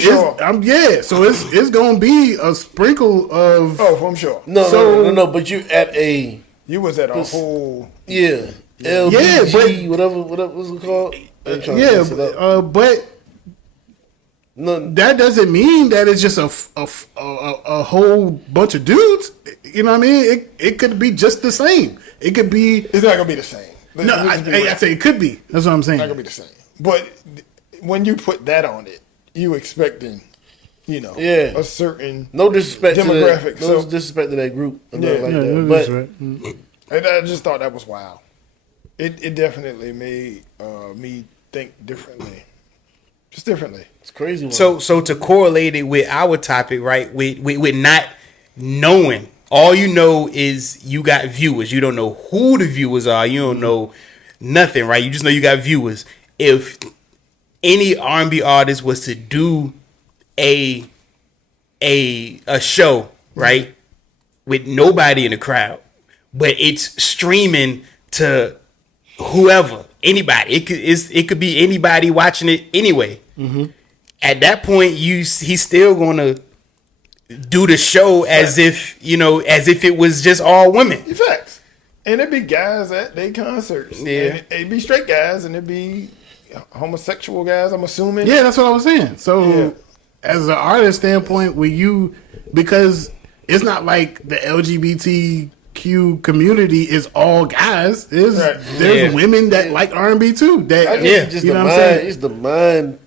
sure. so it's gonna be a sprinkle of Oh, I'm sure. No. But you at a You was at a whole. LBG, whatever was it called? I'm trying to mess it up. but No, that doesn't mean that it's just a whole bunch of dudes. You know what I mean? It could be just the same. It could be. It's not gonna be the same. No, I say it could be. That's what I'm saying. Not gonna be the same. But when you put that on it, you expecting, a certain no disrespect demographic. to that. No So disrespect to that group. Or Yeah. nothing like Yeah, that. that's But right. and I just thought that was wild. It definitely made me think differently, just differently. it's crazy. So to correlate it with our topic, right? With not knowing, all you know is you got viewers. You don't know who the viewers are. You don't know nothing, right? You just know you got viewers. If any R&B artist was to do a show, right, with nobody in the crowd, but it's streaming to whoever, anybody. It could be anybody watching it anyway. At that point, he's still gonna do the show as if it was just all women. Facts. And it'd be guys at their concerts. Yeah. And it'd be straight guys, and it'd be homosexual guys. I'm assuming. Yeah, that's what I was saying. So, Yeah. as an artist standpoint, because it's not like the LGBTQ community is all guys. There's Yeah. women that like R&B too. That I guess it's just you the know what I'm mind. saying? It's the mind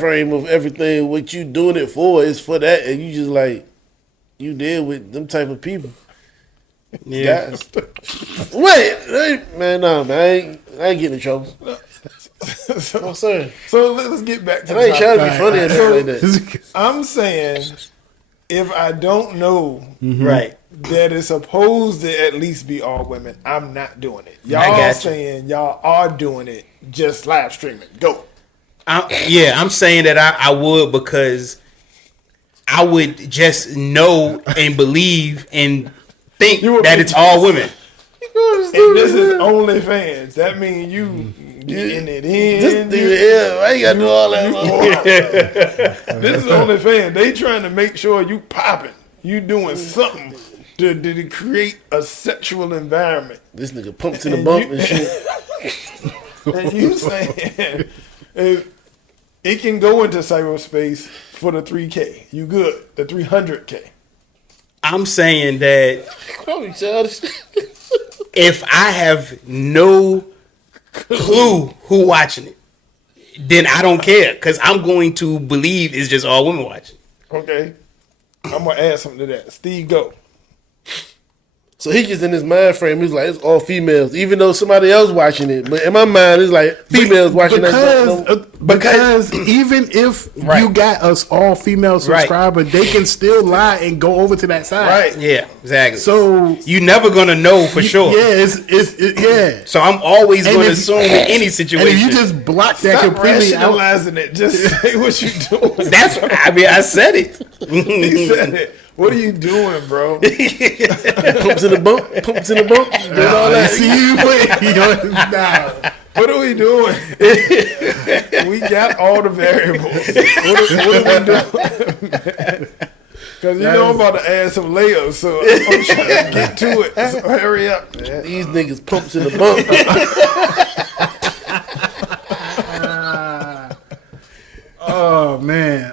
frame of everything. What you doing it for is for that, and you just like you deal with them type of people. Yeah. Guys. Wait, man, no, man, I ain't getting in trouble. No, sir. So let's get back to And I ain't the trying to be topic. funny or nothing like that. I'm saying, if I don't know Right. that it's supposed to at least be all women, I'm not doing it. I Y'all got you. saying y'all are doing it, just live streaming. Go. I'm saying that I would because I would just know and believe and think You would that be- it's all women. If this is OnlyFans, that means you getting it in. Just do it. I ain't got to do all that. This is OnlyFans. They trying to make sure you popping. You doing something to create a sexual environment. This nigga pumped to the And bump you- and shit. And you saying if it can go into cyberspace for the 3K, you good. The 300K. I'm saying that Call me childish. if I have no clue who watching it, then I don't care because I'm going to believe it's just all women watching. Okay. I'm gonna add something to that. Steve, go. So he just in his mind frame, he's like, it's all females, even though somebody else watching it. But in my mind, it's like females watching that. Because even if you got us all female subscriber, they can still lie and go over to that side. Right. Yeah, exactly. So you never gonna know for sure. Yeah, yeah. So I'm always And gonna if- assume in any situation. And if you just block that Stop completely out, rationalizing it. Just say what you doing. That's I mean I said it. He said it. What are you doing, bro? Pumps in the bump, pumps in the bump. Doing all that. see you. Nah. What are we doing? We got all the variables. What are we doing? Because you know I'm about to add some layers, so I'm trying to get to it. So hurry up, man. These niggas pumps in the bump. Oh man.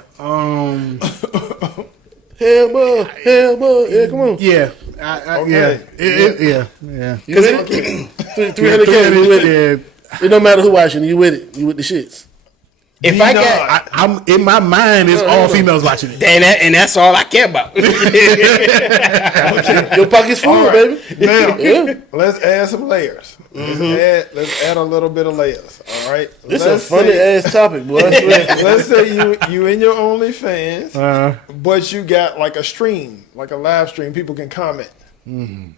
Hammer. Yeah, come on. Yeah. Okay. Yeah. You with it? 300K, you with it? It don't matter who watching, you with it. You with the shits. If I got I'm in my mind, it's all females watching it. and that's all I care about. Your pocket's full, All right. baby. Now, Yeah. let's add some layers. Let's add a little bit of layers. All right. This a funny ass topic, boy. I swear. Let's say you in your OnlyFans, but you got like a stream, like a live stream. People can comment.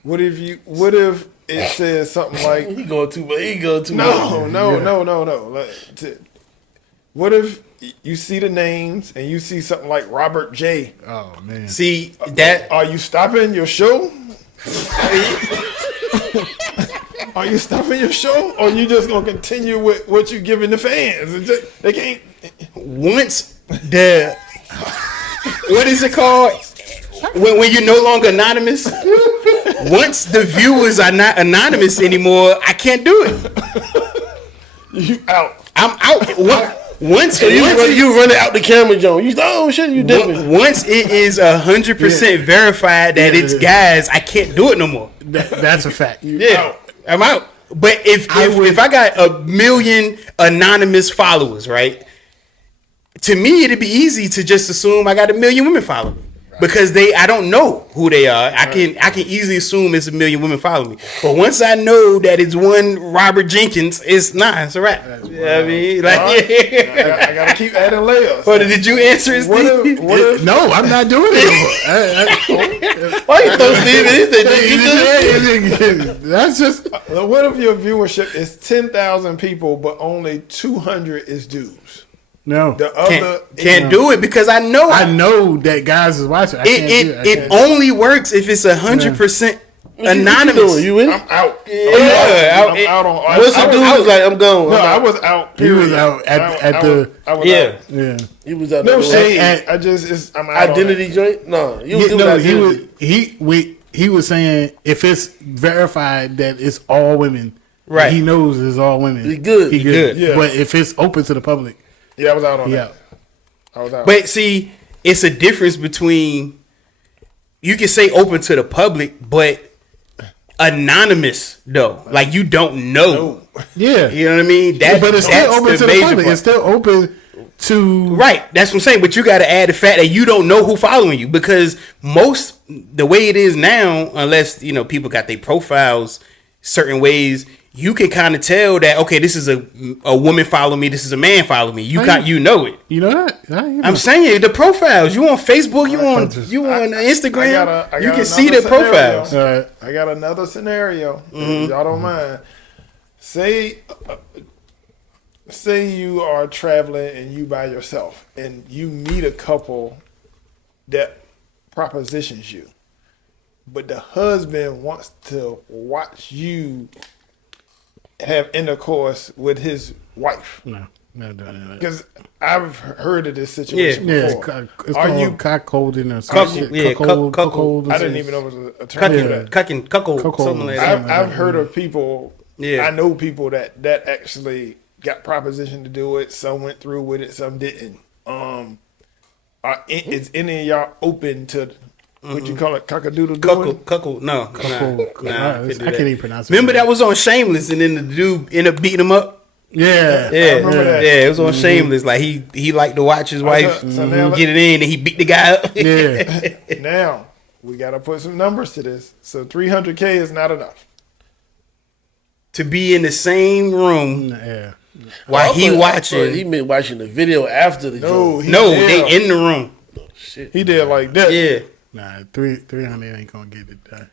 What if it says something like, He going too much. no. What if you see the names and you see something like Robert J? Oh man. See that Are you stopping your show? Are you stopping your show, or you just gonna continue with what you giving the fans? They can't. once the what is it called when you're no longer anonymous? Once the viewers are not anonymous anymore, I can't do it. You out. I'm out. Once So you running out the camera, John. You shit, you different. once it is 100% verified that it's guys, I can't do it no more. That's a fact. Yeah, I'm out. But if I got 1 million anonymous followers, right? To me, it'd be easy to just assume I got 1 million women following me. Because I don't know who they are. I can easily assume it's 1 million women following me. But once I know that it's one Robert Jenkins, it's a wrap. You know what I mean? Like, I gotta keep adding layers. But did you answer his thing? What if No, I'm not doing it. Why you throw Steve in? That's just what if your viewership is 10,000 people, but only 200 is dudes? no. The other Can't do it because I know I know that guys is watching. I can't do it. I it can't. only works if it's 100% anonymous. You in? I'm out. Yeah, I'm out on. What's the dude was like? I'm gone. No, I'm I out. was out. He was Period. out at the I was Yeah. out. yeah. He was out. No there. shade. I'm out. Identity joint? No, you was Yeah, doing no, identity. he was saying if it's verified that it's all women, Right. He knows it's all women. He good. He good. Yeah. But if it's open to the public, Yeah, I was out on yeah. that. I was out. But see, it's a difference between you can say open to the public, but anonymous though. Like you don't know. Yeah. You know what I mean? But it's still open to the public. It's still open to Right, that's what I'm saying. But you got to add the fact that you don't know who following you because the way it is now, unless people got their profiles certain ways, you can kind of tell that okay, this is a woman follow me, this is a man follow me. You know it. You know that? I'm saying the profiles. You on Facebook, you on Instagram. I You got can see another the profiles. scenario. I got another scenario. If y'all don't mind. Say you are traveling and you by yourself and you meet a couple that propositions you, but the husband wants to watch you have intercourse with his wife. No, never done that. Because I've heard of this situation Yeah, before. it's Are called you? cuckolding or Cuckold, some shit. yeah, cuckold. I didn't even know it was a term for that. Cuckold, something like that. I've heard of people. Yeah. I know people that actually got propositioned to do it. Some went through with it, some didn't. Is any of y'all open to what you call it, cockadoodle doing? Cuckold, no, nah, I can't even pronounce it. Remember that was on Shameless, and then the dude ended up beating him up. Yeah. remember that. Yeah, it was on Shameless. Like he liked to watch his wife so now get it in, and he beat the guy up. Yeah. Now, we got to put some numbers to this. So $300K is not enough. To be in the same room Yeah. while he I thought watching. he been watching the video after the No, joke. he No, did. they in the room. Shit. He did like that. Yeah. Nah, 300 ain't gonna get it done.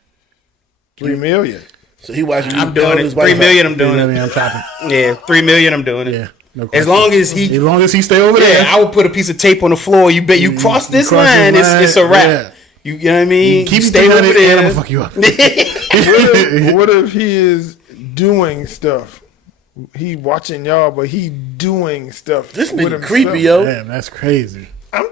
3 million. So he watching. I'm doing it. 3 million, I'm doing it. I'm chopping. Yeah, 3 million, I'm doing it. Yeah. No As question. long as he, As long as he stay over there. yeah, I would put a piece of tape on the floor. You bet you cross this cross this line, line, it's a wrap. yeah. You know what I mean? Keep Stay over and I'm there. gonna fuck you up. What if he is doing stuff? He watching y'all, but he doing stuff. This with nigga himself. creepy, yo. Damn, that's crazy. I'm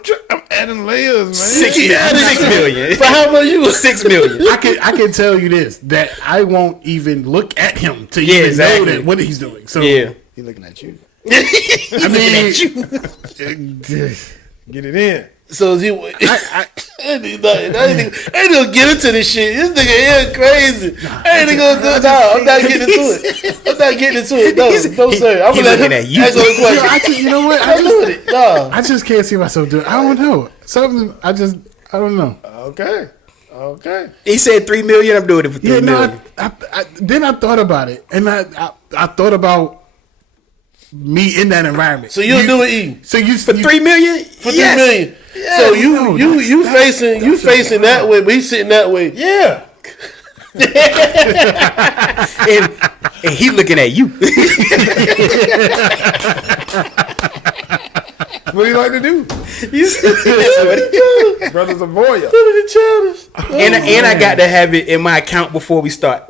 adding layers, man. 6 Yeah, million. For how much you? 6 million. I can tell you this, that I won't even look at him to Yeah, even exactly. know that what he's doing. So Yeah. He looking at you. I mean, Get it in. So is he? I ain't gonna get into this shit. This nigga here crazy. I ain't gonna do it. No, I'm not getting into it. I'm not getting into it. No, sir. I'm he gonna let him looking at you. answer the question. I just, you know what? I'm doing it. No. I just can't see myself doing it. I don't know. Something. I don't know. Okay. He said 3 million, I'm doing it for 3 Yeah, million. no. Then I thought about it, and I thought about me in that environment. So you'll do it, E. So you For 3 million? For 3 million. So no, you facing that way, but he's sitting that way. Yeah. and he looking at you. What do you like to do? Brothers are voyeur. And I got to have it in my account before we start.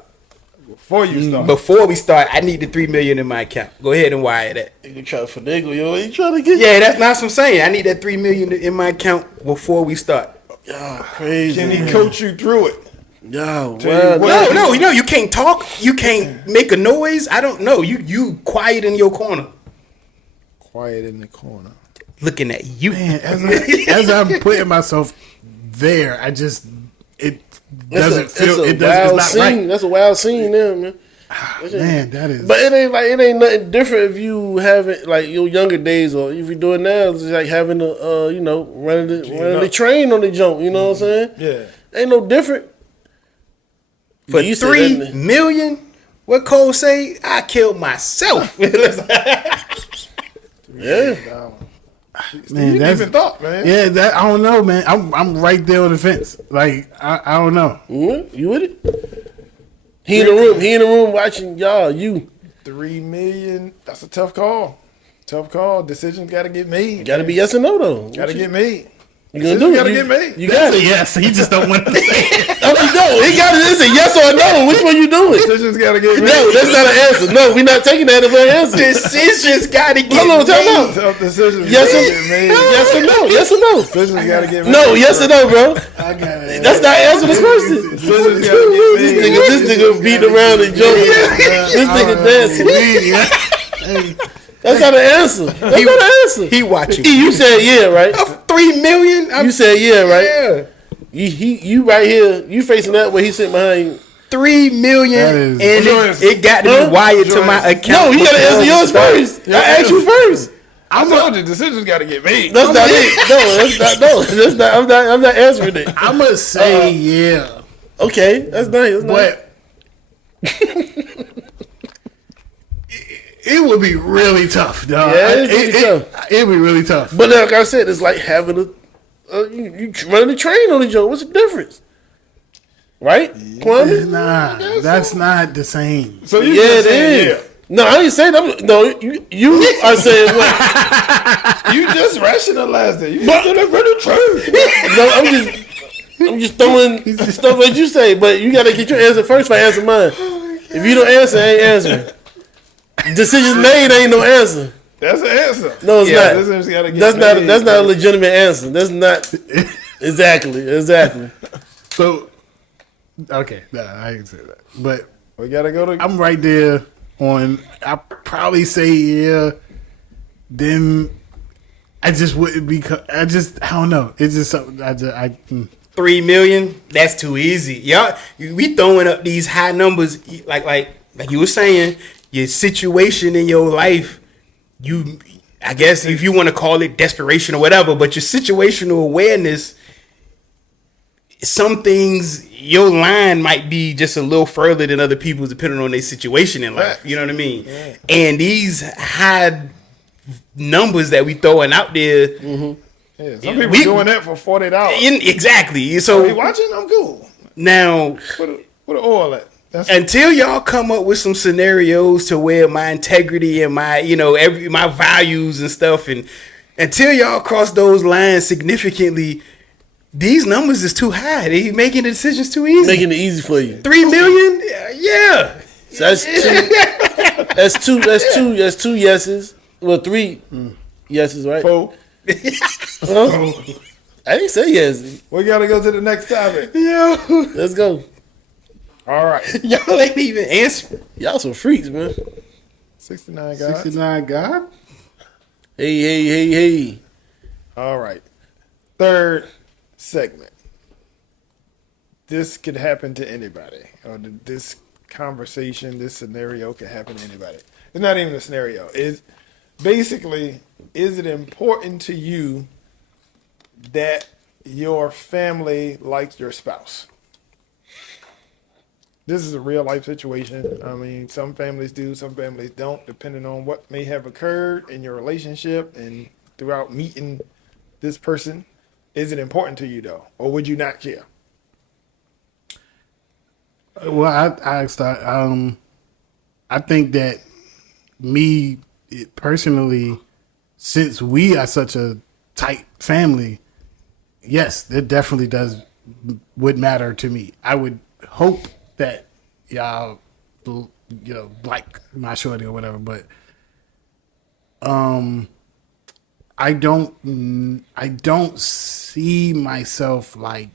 Before you start. Before we start, I need the 3 million in my account. Go ahead and wire that. You try to finagle, yo. You trying to get? Yeah, that's not what I'm saying. I need that 3 million in my account before we start. Y'all crazy. Can he man. coach you through it? Yo, Tell you what. No, you can't talk. You can't make a noise. I don't know. You quiet in your corner. Quiet in the corner. Looking at you. Man, as I'm putting myself there, it doesn't feel. It doesn't. It's not scene. right. That's a wild scene there, man. Man, that is. But it ain't nothing different if you haven't like your younger days or if you do it now. It's like having a running the train on the jump. You know what I'm saying? Yeah. Ain't no different. For You said 3 that- million, what Cole say? I killed myself. Yeah. Man, You that's even thought, man. yeah. That I don't know, man. I'm right there on the fence. Like I don't know. You with it? He in the room. He in the room watching y'all. You 3 million. That's a tough call. Tough call. Decisions got to get made. got to be yes or no though. Got to get made. You gonna do it? Gotta get made. You got it. Yes, he just don't want to say it. No, he got it. It's a yes or a no. Which one you doing? Decisions got to get made. No, that's not an answer. No, we're not taking that as an answer. Decisions gotta get Hold on, time made. out. Tough decisions. Yes gotta or, get made. yes or no? Yes or no? Decisions got to get made. No, yes or no, bro. I got it. That's not answering the question. Decisions got to get made. This nigga beating around and joking. This nigga dancing. That's not an answer. That's not an answer. He watching. E, you said yeah, right? 3 million? You said yeah, right? Yeah. You right here. You facing that way. He sitting behind you. 3 million, That is- and it got to Huh? be wired to my No, account. you gotta answer yours first. I asked you first. I told you, decisions got to get made. That's not it. No, that's not. No, that's not. I'm not answering it. I'm gonna say yeah, Okay, that's nice. That's nice. but it would be really tough, dog. Yeah, it's really tough. It'd be really tough. But like I said, it's like having you running a train on the joint. What's the difference? Right, Kwame? Nah, that's not the same. So you Yeah, just it saying, is. No, I ain't saying that. No, you are saying what? yeah. You just rationalized it. You just did a really true. No, I'm just throwing stuff that you say, but you gotta get your answer first if I answer mine. If you don't answer, I ain't answering. Decisions made ain't no answer. That's the answer. No, it's not. Decisions got to get That's not. made. That's not a legitimate answer. That's not. Exactly. So, okay, nah, I ain't say that. But We got to go to. I'm right there on. I probably say yeah. Then I just wouldn't be. I don't know. It's just something. 3 million, that's too easy. Y'all, we throwing up these high numbers, like you were saying, your situation in your life, I guess if you want to call it desperation or whatever, but your situational awareness some things your line might be just a little further than other people's depending on their situation in life. You know what I mean? Yeah. And these high numbers that we throwing out there, Yeah, some people doing that for $40. exactly. Are So you watching? I'm cool. now, Where the oil at? That's until y'all come up with some scenarios to where my integrity and my, my values and stuff, and until y'all cross those lines significantly, these numbers is too high. They making the decisions too easy. Making it easy for you. 3 million, yeah. So that's two. That's two yeses. Well, three yeses, right? 4. Huh? I didn't say yes. We gotta go to the next topic. Yo, Let's go. All right, y'all ain't even answer. Y'all some freaks, man. 69 guys. 69 God. Hey. All right, third segment. This could happen to anybody, or this conversation, this scenario could happen to anybody. It's not even a scenario. It's basically, is it important to you that your family likes your spouse? This is a real life situation. I mean, some families do, some families don't, depending on what may have occurred in your relationship and throughout meeting this person. Is it important to you though, or would you not care? Well, I think that me personally, since we are such a tight family, yes, it definitely would matter to me. I would hope that y'all, like my shorty or whatever, but I don't see myself like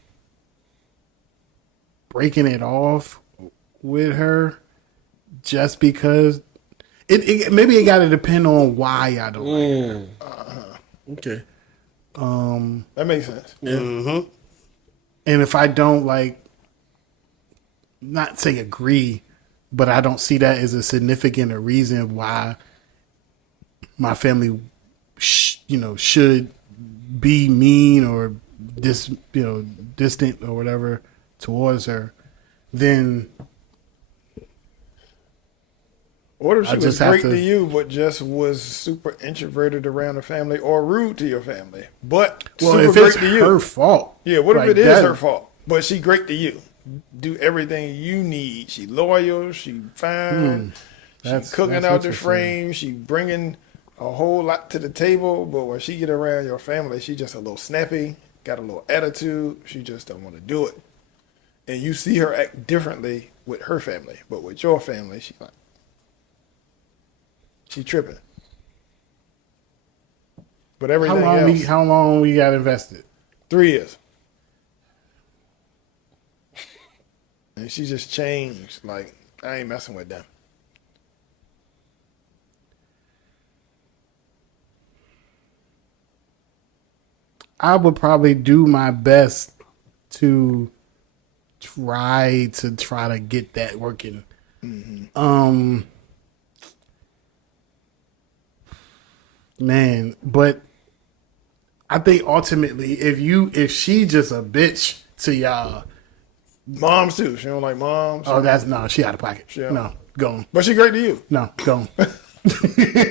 breaking it off with her just because it maybe it got to depend on why I don't like her. Okay. That makes sense. Yeah. And if I don't not say agree, but I don't see that as a significant reason why my family, should be mean or distant or whatever towards her, then What if I she was just have great to- to you, but just was super introverted around the family or rude to your family, but super if great it's to you? her fault, Yeah, what if like it is that- her fault, but she great to you? Do everything you need. She loyal. She fine. That's- She cooking that's out the interesting. frame. She bringing a whole lot to the table. But when she get around your family, she just a little snappy. Got a little attitude. She just don't want to do it. And you see her act differently with her family, but with your family, she tripping. But everything else, How long we got invested? 3 years. And she just changed. Like, I ain't messing with them. I would probably do my best to try to get that working. Man, but I think ultimately, if she just a bitch to y'all, Moms too. She don't like moms. she out of pocket. She- No, gone. But she great to you. No, gone.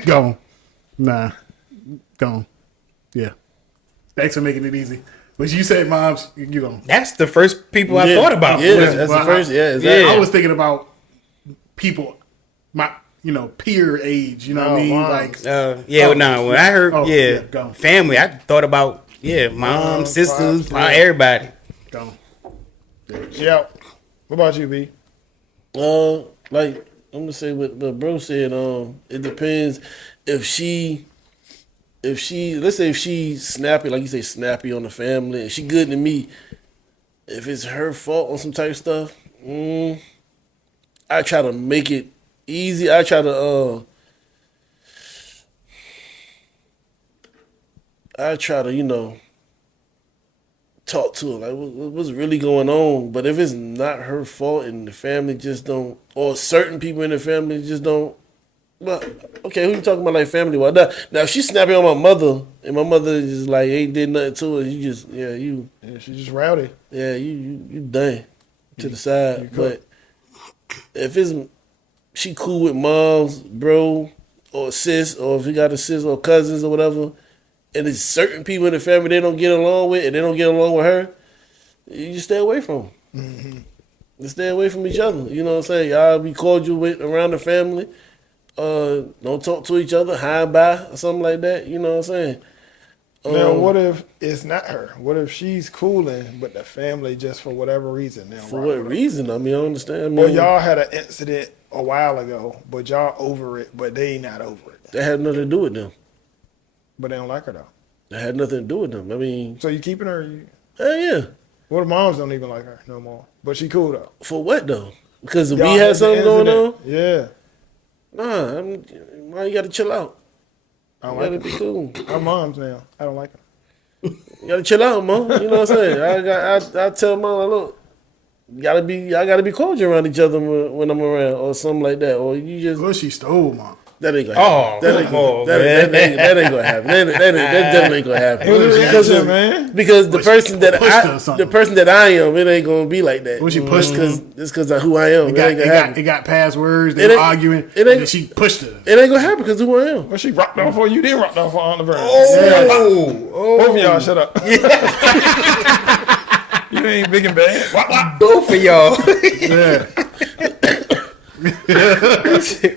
Gone. Nah, gone. Yeah. Thanks for making it easy. But you said moms, you gone. That's the first people I thought about. Yeah, that's Well, the first. Yeah, exactly. Yeah. I was thinking about people, my peer age. You know what I mean? moms. Like, When I heard, go. family, I thought about, mom, sisters, pops, probably everybody. gone. Yeah. What about you, B? Like I'm gonna say what bro said. It depends if she, let's say if she's snappy, like you say, snappy on the family, and she good to me. If it's her fault on some type of stuff, I try to make it easy. I try to talk to her, like what's really going on. But if it's not her fault and the family just don't, or certain people in the family just don't, But okay, who you talking about like family wise? Now if she's snapping on my mother and my mother just like ain't did nothing to her, you just you she's just rowdy. you done to the side. But if it's she cool with moms, bro, or sis, or if you got a sis or cousins or whatever, and there's certain people in the family they don't get along with and they don't get along with her, you just stay away from them. Mm-hmm. Just stay away from each other. You know what I'm saying? Y'all be cordial with around the family. Don't talk to each other, hide by or something like that. You know what I'm saying? Now, what if it's not her? What if she's cooling, but the family just for whatever reason? Now, For what reason? I mean, I understand. I mean, Or y'all had an incident a while ago, but y'all over it, but they not over it. that had nothing to do with them. But they don't like her though. That had nothing to do with them. I mean, So you keeping her? hell yeah. What if moms don't even like her no more? But she cool though. For what though? Because we Y'all had the something going on. incident. Yeah. Nah, why you gotta chill out? I You don't gotta like be her. cool. Her mom's now. I don't like her. You gotta chill out, man. You know what I'm saying? I tell mom, like, look, I gotta be cordial around each other when I'm around, or something like that. Or you just Well, she stole, mom. that ain't gonna happen. That ain't gonna happen. That definitely ain't gonna happen. It was a Because reaction, man. Because the person that pushed her or something. the person that I am, it ain't gonna be like that. Well, she pushed because it's because of who I am. It ain't gonna happen. It got past words. They It were ain't- arguing. it And ain't- then she pushed her. It ain't gonna happen because who I am. Well, she rocked off for you. Didn't rock off for Aunt Laverne. Oh, Both of y'all, shut up. You ain't big and bad. Wop, wop. both of y'all. Yeah.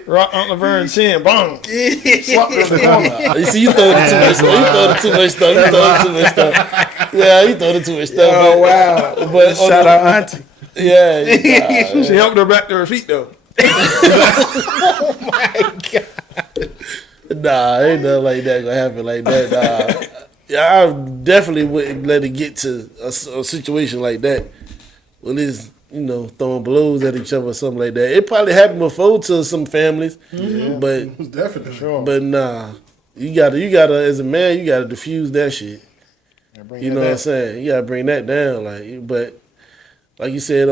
Rock Aunt Laverne's chin. Boom. Swap in the corner. You see, you throwing it too much stuff. You throwing it too much stuff. You throwing it too much stuff. Yeah, you throwing it too much stuff. Oh wow! But Shout out auntie. yeah, She helped her back to her feet though. nah, ain't nothing like that gonna happen like that. Nah. Yeah, I definitely wouldn't let it get to a situation like that when it's throwing blows at each other or something like that. It probably happened before to some families, but Definitely. Sure. but nah, you gotta as a man you gotta diffuse that shit. You know what I'm saying? You gotta bring that down, but like you said,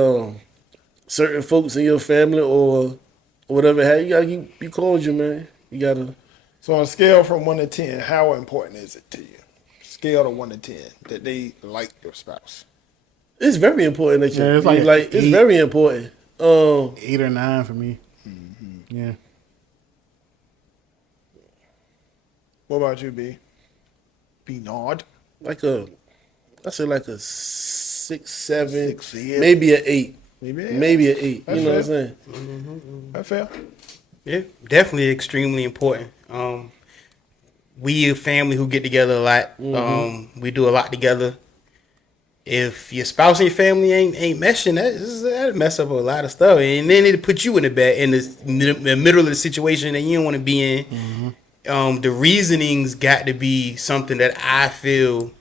certain folks in your family or whatever, you gotta be cordial, man. You gotta. So on a scale from 1 to 10, how important is it to you? Scale of 1 to 10 that they like your spouse. It's very important that you Yeah, it's like it's 8. very important. 8 or 9 for me. Yeah. What about you, B? Nod. I say like a 6, 7, 6, yeah. maybe an 8. Maybe Maybe an 8. That's You know what I'm fair. saying? That fair? Yeah, definitely extremely important. We a family who get together a lot. We do a lot together. If your spouse and your family ain't meshing, that mess up a lot of stuff, and then it put you in the middle of the situation that you don't want to be in. The reasonings got to be something that I feel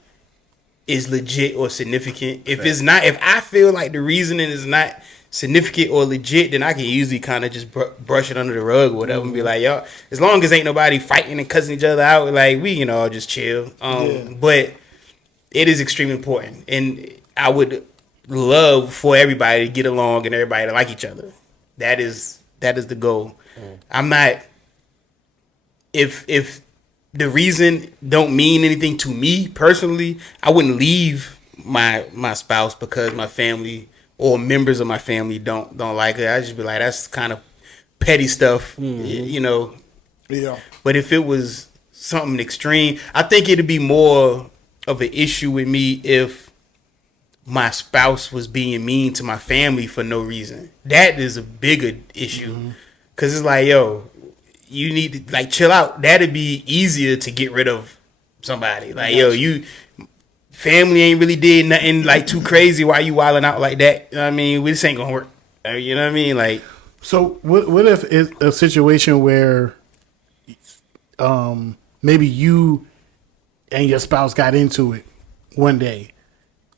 is legit or significant. If it's not, if I feel like the reasoning is not significant or legit, then I can usually kind of just brush it under the rug or whatever and be like, y'all, as long as ain't nobody fighting and cussing each other out, like we can all just chill. But it is extremely important, and I would love for everybody to get along and everybody to like each other. That is the goal. I'm not. If the reason don't mean anything to me personally, I wouldn't leave my spouse because my family or members of my family don't like it. I just be like, that's kind of petty stuff, you know. Yeah. But if it was something extreme, I think it'd be more of an issue with me if my spouse was being mean to my family for no reason. That is a bigger issue. Cause it's like, yo, you need to like chill out. That'd be easier to get rid of somebody. Like, yo, you family ain't really did nothing like too crazy. Why you wilding out like that? You know what I mean? This ain't gonna work. You know what I mean? Like, So what if it's a situation where maybe you and your spouse got into it one day,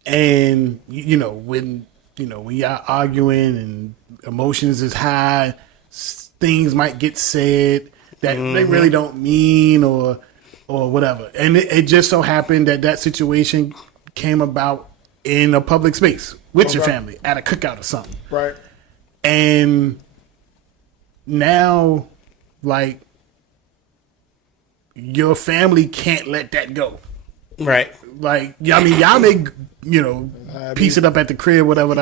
and when y'all arguing and emotions is high, things might get said that they really don't mean or whatever, and it just so happened that situation came about in a public space with your family at a cookout or something. Right. And now, like, your family can't let that go. Right. Like, I mean, y'all may, piece it up at the crib, whatever,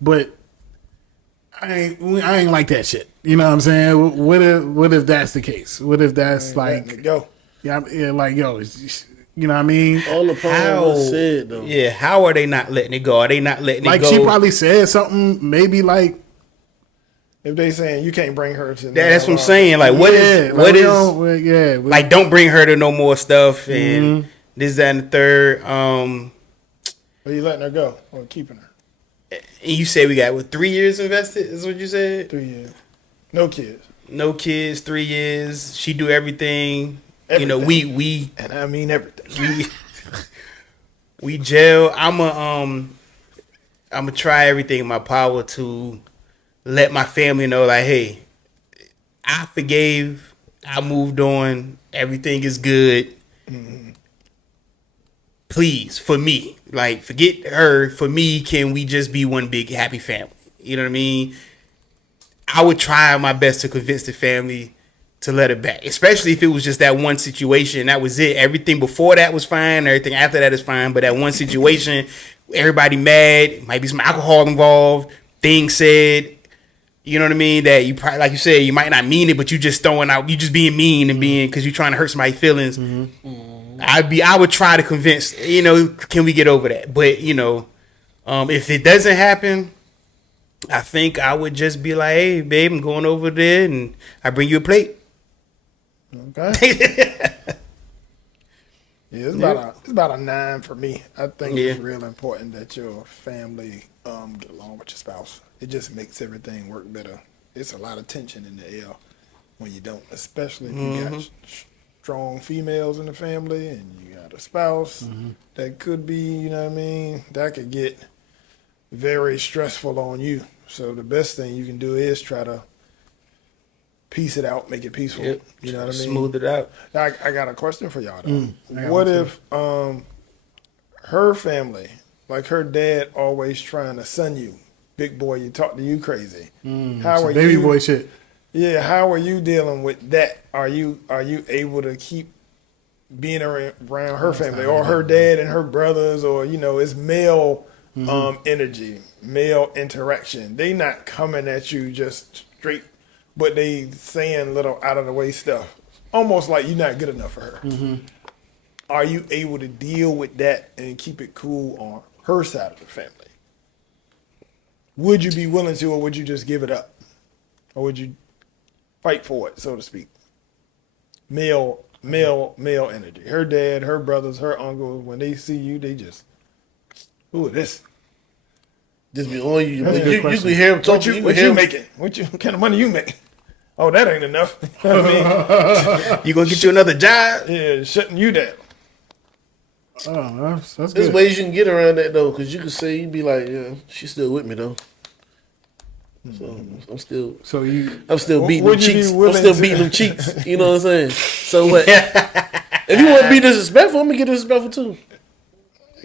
but I ain't like that shit. You know what I'm saying? What if that's the case? What if that's Letting it like, go. like, yo, it's just, you know what I mean? All the How was said though. Yeah, how are they not letting it go? Are they not letting Like, it go? she probably said something, maybe like, If they saying you can't bring her to That's what I'm saying. Like, what is like? Don't bring her to no more stuff and this, that, and the third. Are you letting her go or keeping her? And you say we got 3 years invested? Is what you said? 3 years. No kids. No kids, 3 years. She do everything. Everything. We And I mean everything. we gel. I'ma try everything in my power to let my family know, like, hey, I forgave, I moved on, everything is good. Please, for me, like, forget her. For me, can we just be one big happy family? You know what I mean? I would try my best to convince the family to let it back, especially if it was just that one situation. That was it. Everything before that was fine. Everything after that is fine. But that one situation, everybody mad, might be some alcohol involved, things said, you know what I mean? That you probably, like you said, you might not mean it, but you just throwing out, you just being mean and being, because you're trying to hurt somebody's feelings. I would try to convince, can we get over that? But, if it doesn't happen, I think I would just be like, hey, babe, I'm going over there and I bring you a plate. Okay. It's about a 9 for me. I think it's real important that your family get along with your spouse. It just makes everything work better. It's a lot of tension in the air when you don't, especially if you got strong females in the family and you got a spouse that could be, you know what I mean, that could get very stressful on you. So the best thing you can do is try to piece it out, make it peaceful. Yep. You know what I mean? Smooth it out. I got a question for y'all though. What if her family, like her dad, always trying to son you, big boy, you talk to you crazy? How are baby you? boy shit. Yeah, how are you dealing with that? Are you able to keep being around her family or her dad and her brothers, or it's male energy, male interaction? They not coming at you just straight, but they saying little out of the way stuff, almost like you're not good enough for her. Are you able to deal with that and keep it cool on her side of the family? Would you be willing to, or would you just give it up, or would you fight for it, so to speak? Male energy. Her dad, her brothers, her uncles, when they see you, they just, who is this? Just be on you. That's a good You question. can hear him talking. What you making? What kind of money you make? Oh, that ain't enough. You know what I mean? You gonna get you another job? Yeah, shutting you down. Oh, that's There's good. ways you can get around that though, because you can say, you'd be like, yeah, she's still with me though. So I'm still beating them Would you be cheeks. I'm willing still to- beating them cheeks. You know what I'm saying? So what? If you want to be disrespectful, I'm gonna get disrespectful too.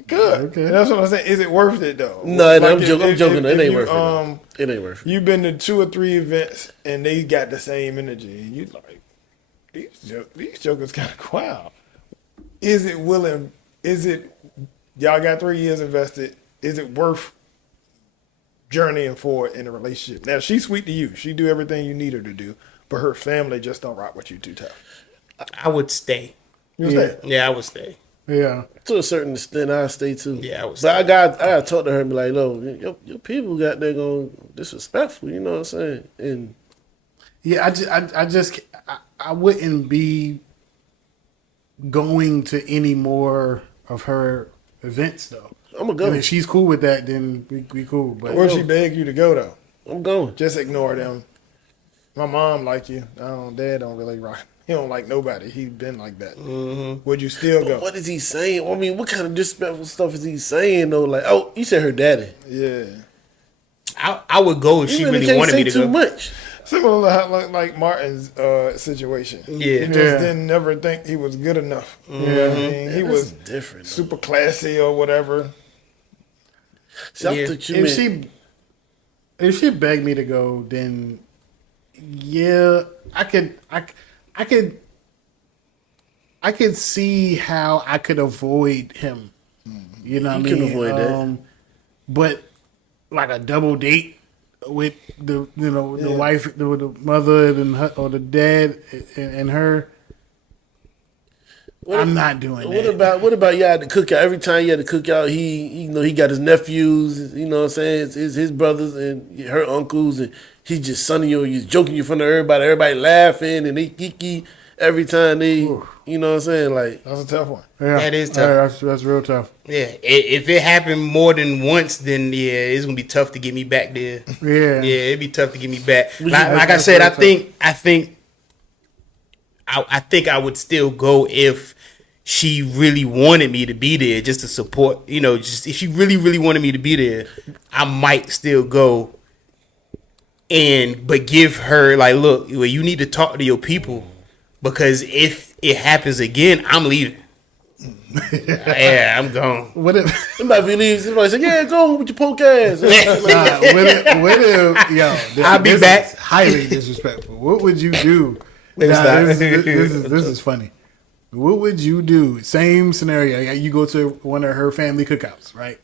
Good. Okay. And that's what I'm saying. Is it worth it though? No, Like, I'm joking. if It ain't you, worth it. Though. It ain't worth it. You've been to 2 or 3 events and they got the same energy, and you like, these jokers kind of wild. Is it willing? Is it, y'all got 3 years invested? Is it worth journeying forward in a relationship? Now she's sweet to you. She do everything you need her to do, but her family just don't rock with you too tough. I would stay. You understand? Yeah, I would stay. Yeah. To a certain extent, I stay too. Yeah, I was. But I got to talk to her and be like, no, your people got there going disrespectful. You know what I'm saying? And Yeah, I wouldn't be going to any more of her events though. I'm gonna go. And if she's cool with that, then we cool. But Where she beg you to go though? I'm going. Just ignore them. My mom like you. Dad don't really rock. He don't like nobody. He been like that. Would you still go? What is he saying? I mean, what kind of disrespectful stuff is he saying though? Like, oh, you said her daddy. Yeah. I would go if You she really really can't wanted say me to too go. much. Similar to how, like Martin's situation. Yeah. He just Yeah. didn't never think he was good enough. You know what I mean? He That's was different. Though. super classy or whatever. See, I Yeah. thought you meant- if she begged me to go, then yeah, I could I could see how I could avoid him. You know what I mean? can avoid that. But like a double date with the wife, the mother and her, or the dad and her. I'm not doing that. What about y'all at the cookout? Every time you had the cookout, he got his nephews, you know what I'm saying, his brothers and her uncles, and he's just sunning you, he's joking you in front of everybody laughing, and they kiki every time they, you know what I'm saying, like That's a tough one. Yeah, That is tough. Yeah, that's real tough. Yeah, if it happened more than once, then yeah, it's gonna be tough to get me back there. Yeah, it'd be tough to get me back. you- Like I said, I think I would still go if she really wanted me to be there, just to support. You know, just if she really wanted me to be there, I might still go. But give her like, look, well, you need to talk to your people, because if it happens again, I'm leaving. Yeah, I'm gone. What if? somebody leaves, somebody say, yeah, go with your poke ass. What if? Yo, I'll be this back. is highly disrespectful. What would you do? It's Nah, not. this is funny. What would you do? Same scenario. You go to one of her family cookouts, right?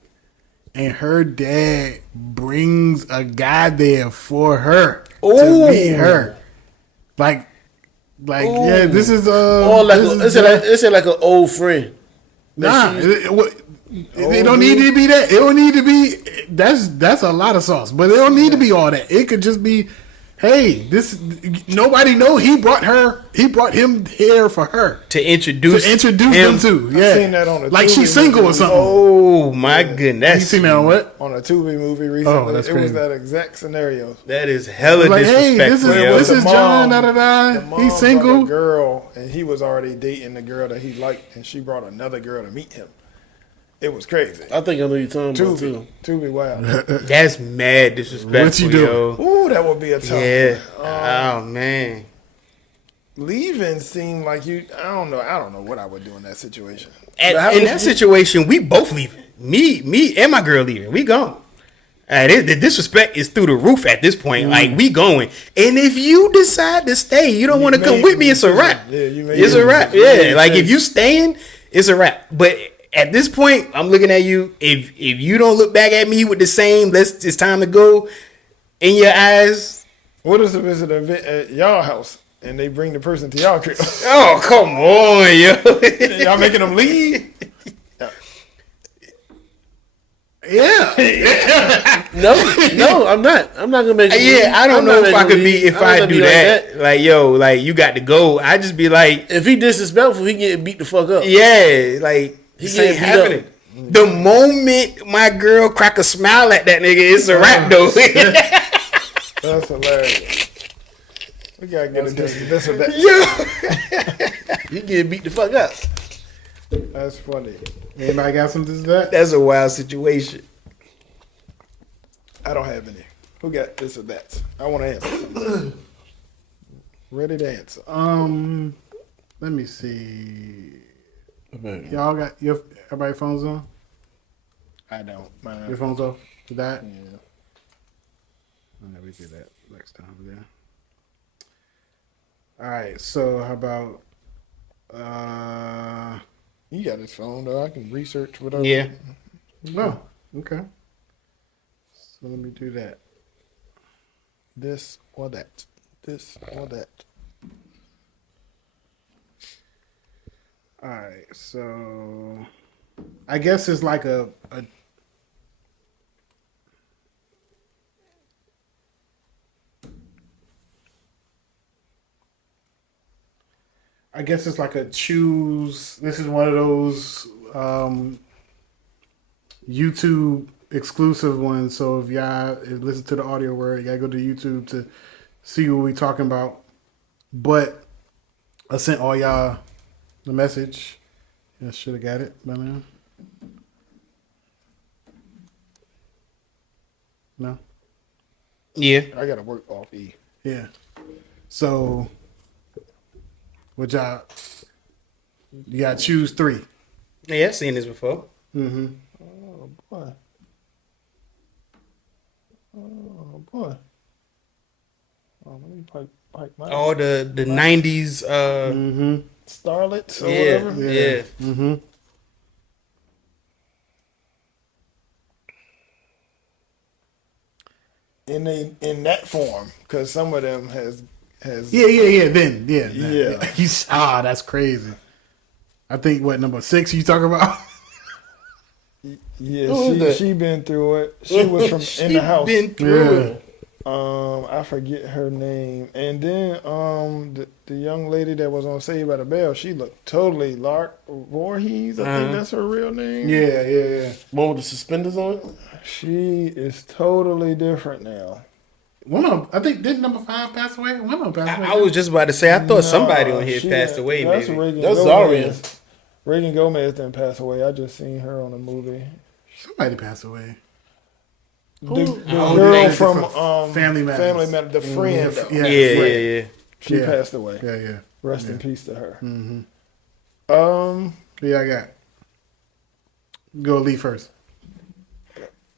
And her dad brings a guy there for her to meet her. Like yeah, this is Or like it's like an old friend. nah. It don't need to be that. It don't need to be. That's a lot of sauce, but it don't need to be all that. It could just be, hey, this nobody know he brought him here for her To introduce them to. Yeah, I've seen that on a like Tubi she's single or movie. something. Oh my goodness! You seen that on what? On a Tubi movie recently. Oh, that's it was crazy. that exact scenario. That is hella Like, hey, disrespectful, this yo. is John. Da da The da. mom He's brought single. a girl, and he was already dating the girl that he liked, and she brought another girl to meet him. It was crazy. I think I know you're talking about Tubi, too. Tubi, wow. That's mad disrespectful, What you doing? yo. Ooh, that would be a tough Yeah. one. Oh man. Leaving seemed like you. I don't know what I would do in that situation. In that situation, we both leaving. Me, and my girl leaving. We gone. The disrespect is through the roof at this point. Like, we going. And if you decide to stay, you don't want to come made with me, the it's a wrap. decision. Yeah, you made It's the a wrap. decision. Yeah. Like, if you staying, it's a wrap. But at this point, I'm looking at you. If you don't look back at me with the same, it's time to go in your eyes. What is if it's an event at y'all house and they bring the person to y'all crib? Oh, come on, yo. Y'all making them leave? Yeah. No, I'm not. I'm not gonna make it. Yeah, I don't I'm know not if I making could it be leave. if I'm not I gonna do be like that. Like, yo, like you got to go. I just be like, If he disrespectful, he getting beat the fuck up. yeah, like He this ain't getting beat up. happening. The moment my girl crack a smile at that nigga, it's a wrap though. That's hilarious. We gotta get into this or that. He getting beat the fuck up. That's funny. Anybody got something to that? That's a wild situation. I don't have any. Who got this or that? I want to answer. Ready to answer. Let me see. Y'all got everybody phones on? I don't. Your phones off? To that? Yeah. We do that next time. Yeah. All right. So how about You got his phone though. I can research whatever. Yeah. no? Okay. So let me do that. This or that. This or that. All right. So I guess it's like a I guess it's like a choose. This is one of those YouTube exclusive ones. So if y'all listen to the audio word, you gotta go to YouTube to see what we talking about. But I sent all y'all the message. I should have got it by now. No? Yeah. I gotta work off E. Yeah. So what y'all you gotta choose 3. Yeah, I've seen this before. Mm-hmm. Oh boy. Oh boy. Oh, let me pipe my. All the 90s starlets or Yeah, whatever. yeah. Mm-hmm. In that form, because some of them has Yeah. Then, Yeah. that's crazy. I think what number 6 you talking about? yeah Who is that? she been through it. She was from in the house. Been through Yeah. it. I forget her name, and then the young lady that was on Saved by the Bell, she looked totally Lark Voorhees. I think that's her real name. Yeah. One with the suspenders on it. She is totally different now. One of them, I think, did number 5 pass away? One of them passed away. I was just about to say, I thought somebody No, on here she passed didn't- away. That's Maybe. Reagan That's Gomez. Zarya. Reagan Gomez didn't pass away. I just seen her on a movie. Somebody passed away. The Oh, girl thanks. from Family Matters. Family Matters, the friend. though. Yeah. Yeah. She Yeah. passed away. Yeah. Rest in peace to her. Mm-hmm. Yeah, I got. Go Lee first.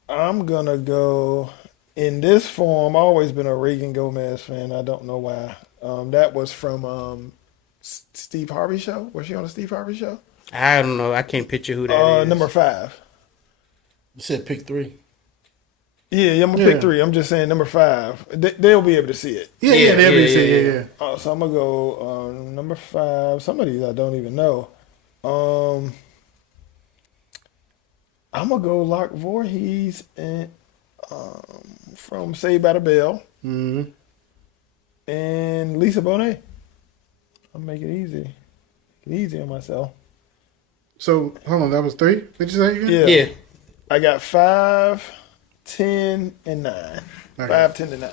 I'm gonna go in this form. I've always been a Reagan Gomez fan. I don't know why. That was from Steve Harvey show. Was she on the Steve Harvey show? I don't know. I can't picture who that is. Number 5. You said pick 3. Yeah, I'm gonna Yeah. pick 3. I'm just saying number 5. They'll be able to see it. Yeah, they'll be saying, yeah. So I'm gonna go number 5. Some of these I don't even know. I'm gonna go Lark Voorhees and from Saved by the Bell Mm-hmm. and Lisa Bonet. I'll make it easy. Make it easy on myself. So, hold on, that was 3? Did you say? Yeah. Yeah. I got 5, 10, and 9. Okay. 5, 10, and 9.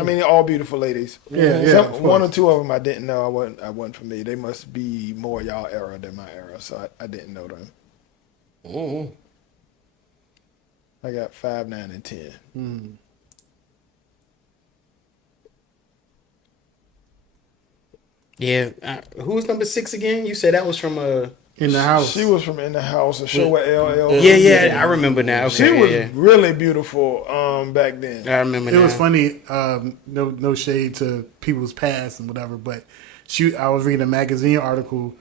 I mean, they're all beautiful ladies. Yeah, of One or course. two of them I didn't know. I wasn't for me. They must be more y'all era than my era, so I didn't know them. Mm-hmm. I got 5, 9, and 10. Yeah. Who was number 6 again? You said that was from In the house. She was from In the House, a show with LL. Yeah. I remember now. Okay, She was yeah. really beautiful back then. I remember It now. was funny. No shade to people's past and whatever, but I was reading a magazine article.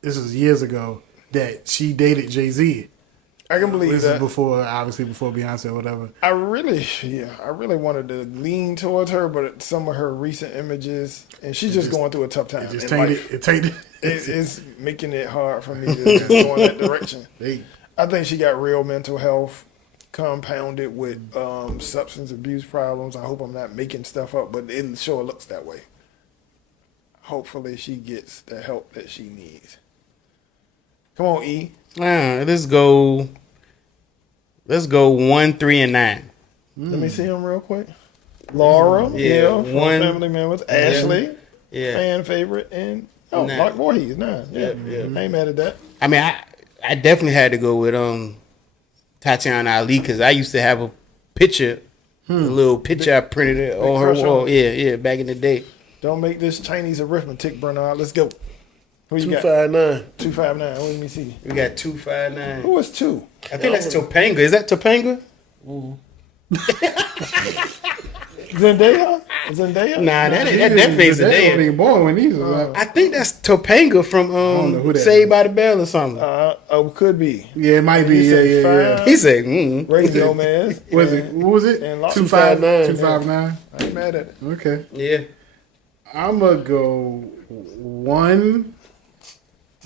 This was years ago that she dated Jay-Z. I can believe This that. is obviously before Beyonce or whatever. I really wanted to lean towards her, but some of her recent images, and she's just going through a tough time It just in tainted. life. It tainted. It's making it hard for me to just go in that direction. Hey, I think she got real mental health compounded with substance abuse problems. I hope I'm not making stuff up, but it sure looks that way. Hopefully she gets the help that she needs. Come on, E. Let's go 1, 3, and 9. Let me see him real quick. Laura, Yeah, from one. Family Members. Ashley, Yeah. fan favorite, and Nine. Mark Voorhees, 9. Yeah, I ain't mad at that. I mean, I definitely had to go with Tatiana Ali because I used to have a picture, a little picture I printed it on her crush on wall. her. Yeah, back in the day. Don't make this Chinese arithmetic, Bernard. Let's go. Who you got? 259. 259. Let me see. We got 259. Who was 2? I think that's Topanga. Is that Topanga? Zendaya? Zendaya? Nah, that definitely is They a were born when these was out. I think that's Topanga know from who that Saved is. by the Bell or something. Could be. Yeah, it might be. He said Yeah. five. He said, Reagan Gomez. Was it? What was it? And Locke. 259. 259. 259. I ain't mad at it. Okay. yeah. I'm gonna go 1,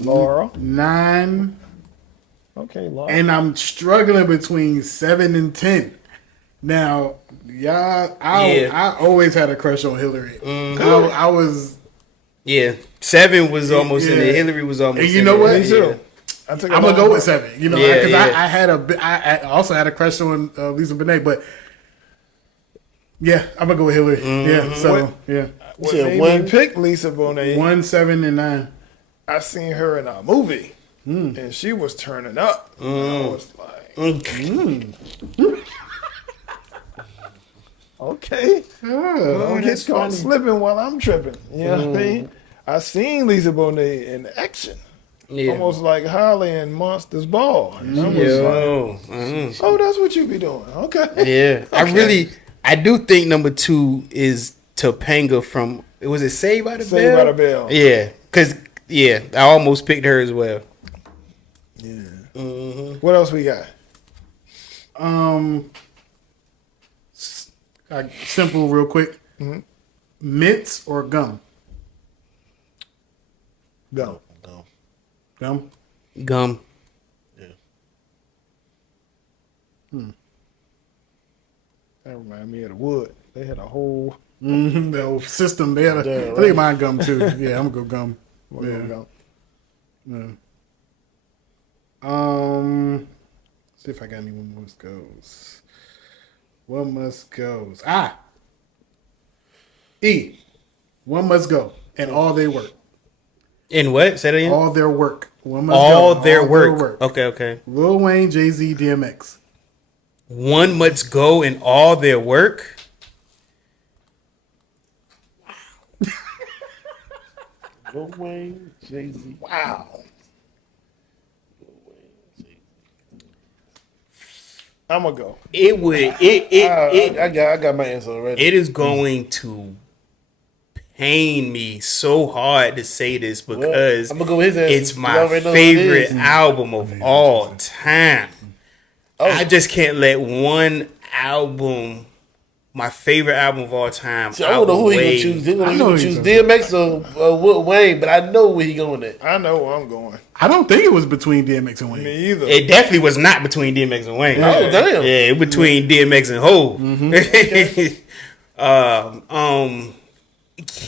Laura. 9, Okay, Laura. and I'm struggling between 7 and 10. Now, I always had a crush on Hillary. I was, Yeah. 7 was almost in Yeah. there. Hillary was almost and you in know there. what? Me too. I took a I'm gonna long go with break. 7. You know, Yeah, because yeah. I had I also had a crush on Lisa Bonet, but yeah, I'm gonna go with Hillary. Yeah, so yeah, What said made one- me pick Lisa Bonet, 1, 7, and 9. I seen her in a movie, and she was turning up. I was like, okay. Don't get caught slipping while I'm tripping. You know what I mean? I seen Lisa Bonet in action. Yeah. Almost like Holly in Monsters Ball. And I was like, Yo. oh, that's what you be doing. Okay. Yeah. I do think number 2 is Topanga from, was it Saved by the Bell? Saved by the Bell. Yeah, because, I almost picked her as well. Yeah. Mm-hmm. What else we got? Simple, real quick. Mm-hmm. Mints or gum? Go. Gum. Gum. That reminds me of the Wood. They had a whole. The whole system there. I think mine gum too. Yeah, I'm gonna go gum. Yeah. See if I got any one must goes. One must goes. E. One must go, and all they work. In what? Say that again? All their work. One must All go. their work. Okay. Lil Wayne, Jay-Z, DMX. One must go in all their work. Lil Wayne, Jay-Z. Wow. I'm gonna go. It would. I got my answer already. It is going to pain me so hard to say this because I'm gonna go with his answer. it's You my already know what it favorite is. album of all time. I just can't let one album, my favorite album of all time, See, I don't know who he gonna outweigh- choose. He gonna know either who choose he's DMX or Lil Wayne, but I know where he going at. I know where I'm going. I don't think it was between DMX and Wayne. Me either. It definitely was not between DMX and Wayne. Oh damn! Yeah, it between DMX and Hov.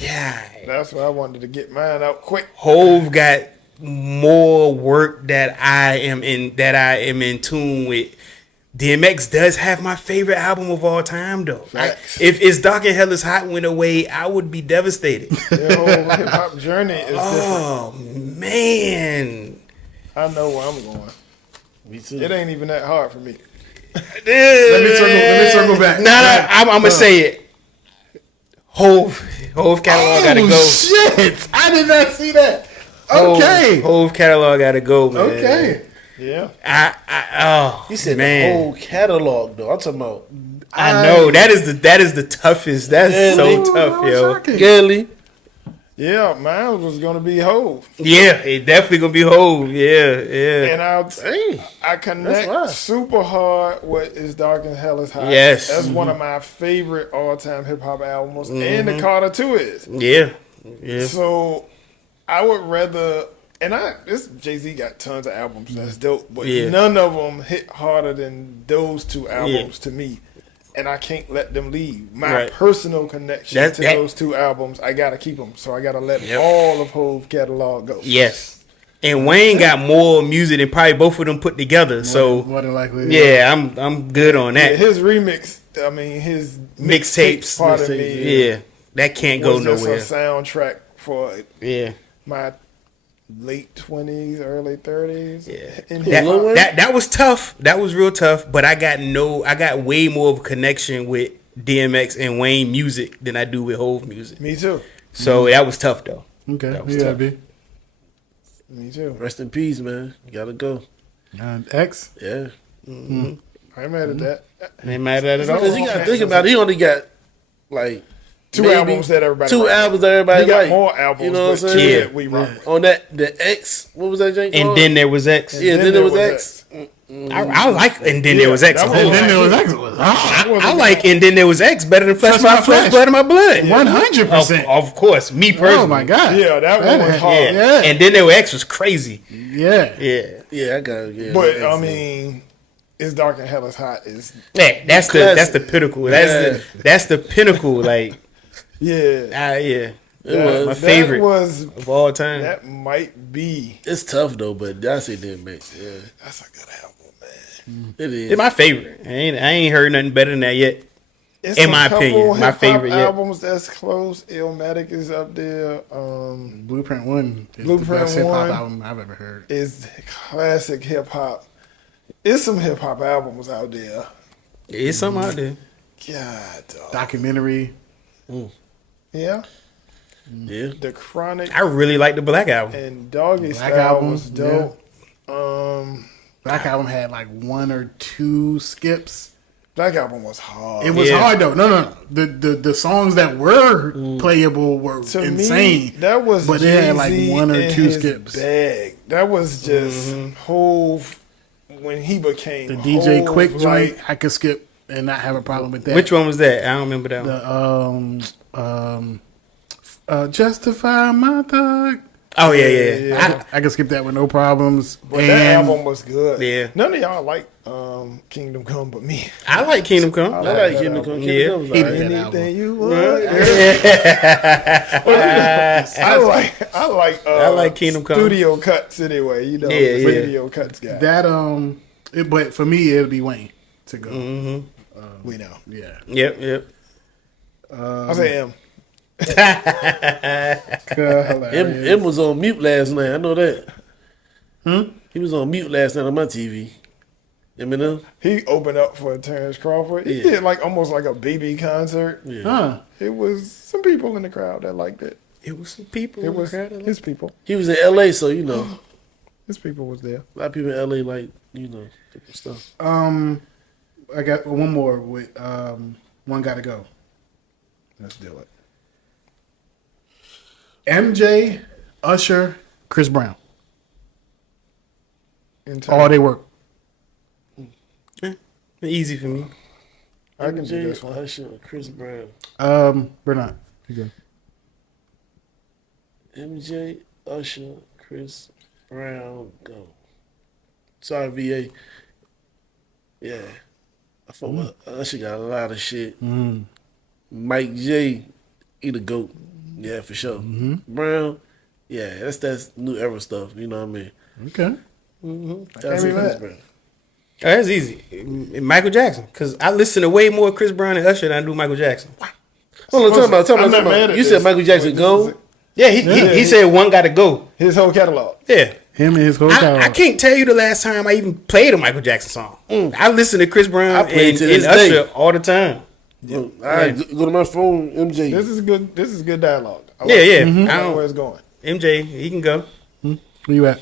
Yeah, That's why I wanted to get mine out quick. Hov got more work that I am in tune with. DMX does have my favorite album of all time, though. If It's Dark and Hell is Hot went away, I would be devastated. Their whole hip hop journey is different. Oh man, I know where I'm going. Me too. It ain't even that hard for me. Let me circle back. I'm gonna say it. Hov catalog gotta go. Shit! I did not see that. Okay. Hov catalog gotta go, man. Okay. Yeah. He said man. the whole catalog though. I'm talking about I know that is the toughest. That's so tough, yo. Gelly. Yeah, mine was gonna be Hov. Yeah, it definitely gonna be Hov. Yeah. And I That's connect why. super hard with It's Dark and Hell is Hot. Yes. That's one of my favorite all time hip hop albums. And the Carter 2 is. Yeah. So I would rather, and this Jay-Z got tons of albums that's dope, but none of them hit harder than those two albums to me. And I can't let them leave. My personal connection to those two albums, I gotta keep them. So I gotta let all of Hov catalog go. Yes. And Wayne got more music than probably both of them put together. So More than likely. yeah, I'm good on that. Yeah, his remix, I mean his Mixtapes. part of me. Yeah, that can't go was just nowhere. a soundtrack for Yeah. my late 20s, early 30s. Yeah. In hip hop. That was tough. That was real tough. But I got way more of a connection with DMX and Wayne music than I do with Hov music. Me too. So that was tough though. Okay. That was Yeah, tough. B. Me too. Rest in peace, man. You gotta go. X. Yeah. I ain't mad at that. Ain't mad at it at Because all. you gotta think about it. He only got like Two maybe albums that everybody Two likes. albums that everybody He got like. more albums, You know what I'm but two saying? that we rock. On that the X. What was that Jake? And then there was X. yeah, then there was X. I like And Then There Was X. that a was- whole And then there was lot. X. I like And Then There Was X better than Flesh My Flesh, Blood of My Blood. 100%. Of course, me personally. Oh my god. Yeah, that one was hard. Yeah. Yeah. And Then There Was X was crazy. Yeah. Yeah. Yeah, I got it. Yeah, But X, I mean, It's Dark and Hell is Hot is Yeah, that's the pinnacle. That's the pinnacle. Like, yeah. was. my favorite That was of all time. that might be. it's tough though, but I say DMX. Yeah, That's a good album, man. it is. It's my favorite. I ain't heard nothing better than that yet. It's In a my couple opinion, my hip-hop favorite yet. albums that's close. Illmatic is up there. Blueprint 1 is Blueprint the best hip hop 1 album I've ever heard. Is classic hip hop. It's some hip hop albums out there. It's something out there. God, dog. Documentary. Yeah. Yeah, The Chronic I really like the Black Album. and Doggy Black Style Album, was dope. Black Album had like one or two skips. Black Album was hard. It was hard though. No. The songs that were playable were To insane. me, that was but it had like Jay-Z one or in two his skips. bag. That was just Hove when he became The DJ Hove, Quick like, joint, I could skip and not have a problem with that. Which one was that? I don't remember that one. Justify my thug. Oh yeah. I could skip that with no problems. But that album was good. Yeah. None of y'all like Kingdom Come but me. I like Kingdom Come. I I like like that Kingdom Come. album. Kingdom Come was Hated alright. that album. Anything you want. I like Kingdom Come. studio cuts anyway. You know, Yeah, yeah. studio cuts guy. That but for me it'll be Wayne to go. We know. Yeah. Yep. I say M. M was on mute last night. I know that. He was on mute last night on my TV. Eminem. He opened up for Terrence Crawford. He Yeah. did like almost like a baby concert. Yeah. Huh. It was some people in the crowd that liked it. It was some people. It was his people. He was in LA, so you know, His people was there. a lot of people in LA like, you know, different stuff. I got one more with One Gotta Go. Let's do it. MJ, Usher, Chris Brown. In All time, they work. Easy for me. I can do MJ, this one. Usher, Chris Brown. Bernard. You go. MJ, Usher, Chris Brown, go. Sorry, VA. Yeah. I thought Usher got a lot of shit. Mike J, he the GOAT. Yeah, for sure. Brown, yeah, that's new era stuff. You know what I mean? Okay. That's be Chris mad. Brown. Oh, that's easy. Michael Jackson. Because I listen to way more Chris Brown and Usher than I do Michael Jackson. Hold on, talk I'm not about. mad at You this, said Michael Jackson but go. this is Yeah, he said one got to go. his whole catalog. Yeah. Him and his whole catalog. I can't tell you the last time I even played a Michael Jackson song. I listen to Chris Brown I play and, to this and Usher day. all the time. All right, go to my phone, MJ. This is good. This is good dialogue. I Yeah, like yeah. it. I I don't don't- know where it's going. MJ, he can go. Where you at?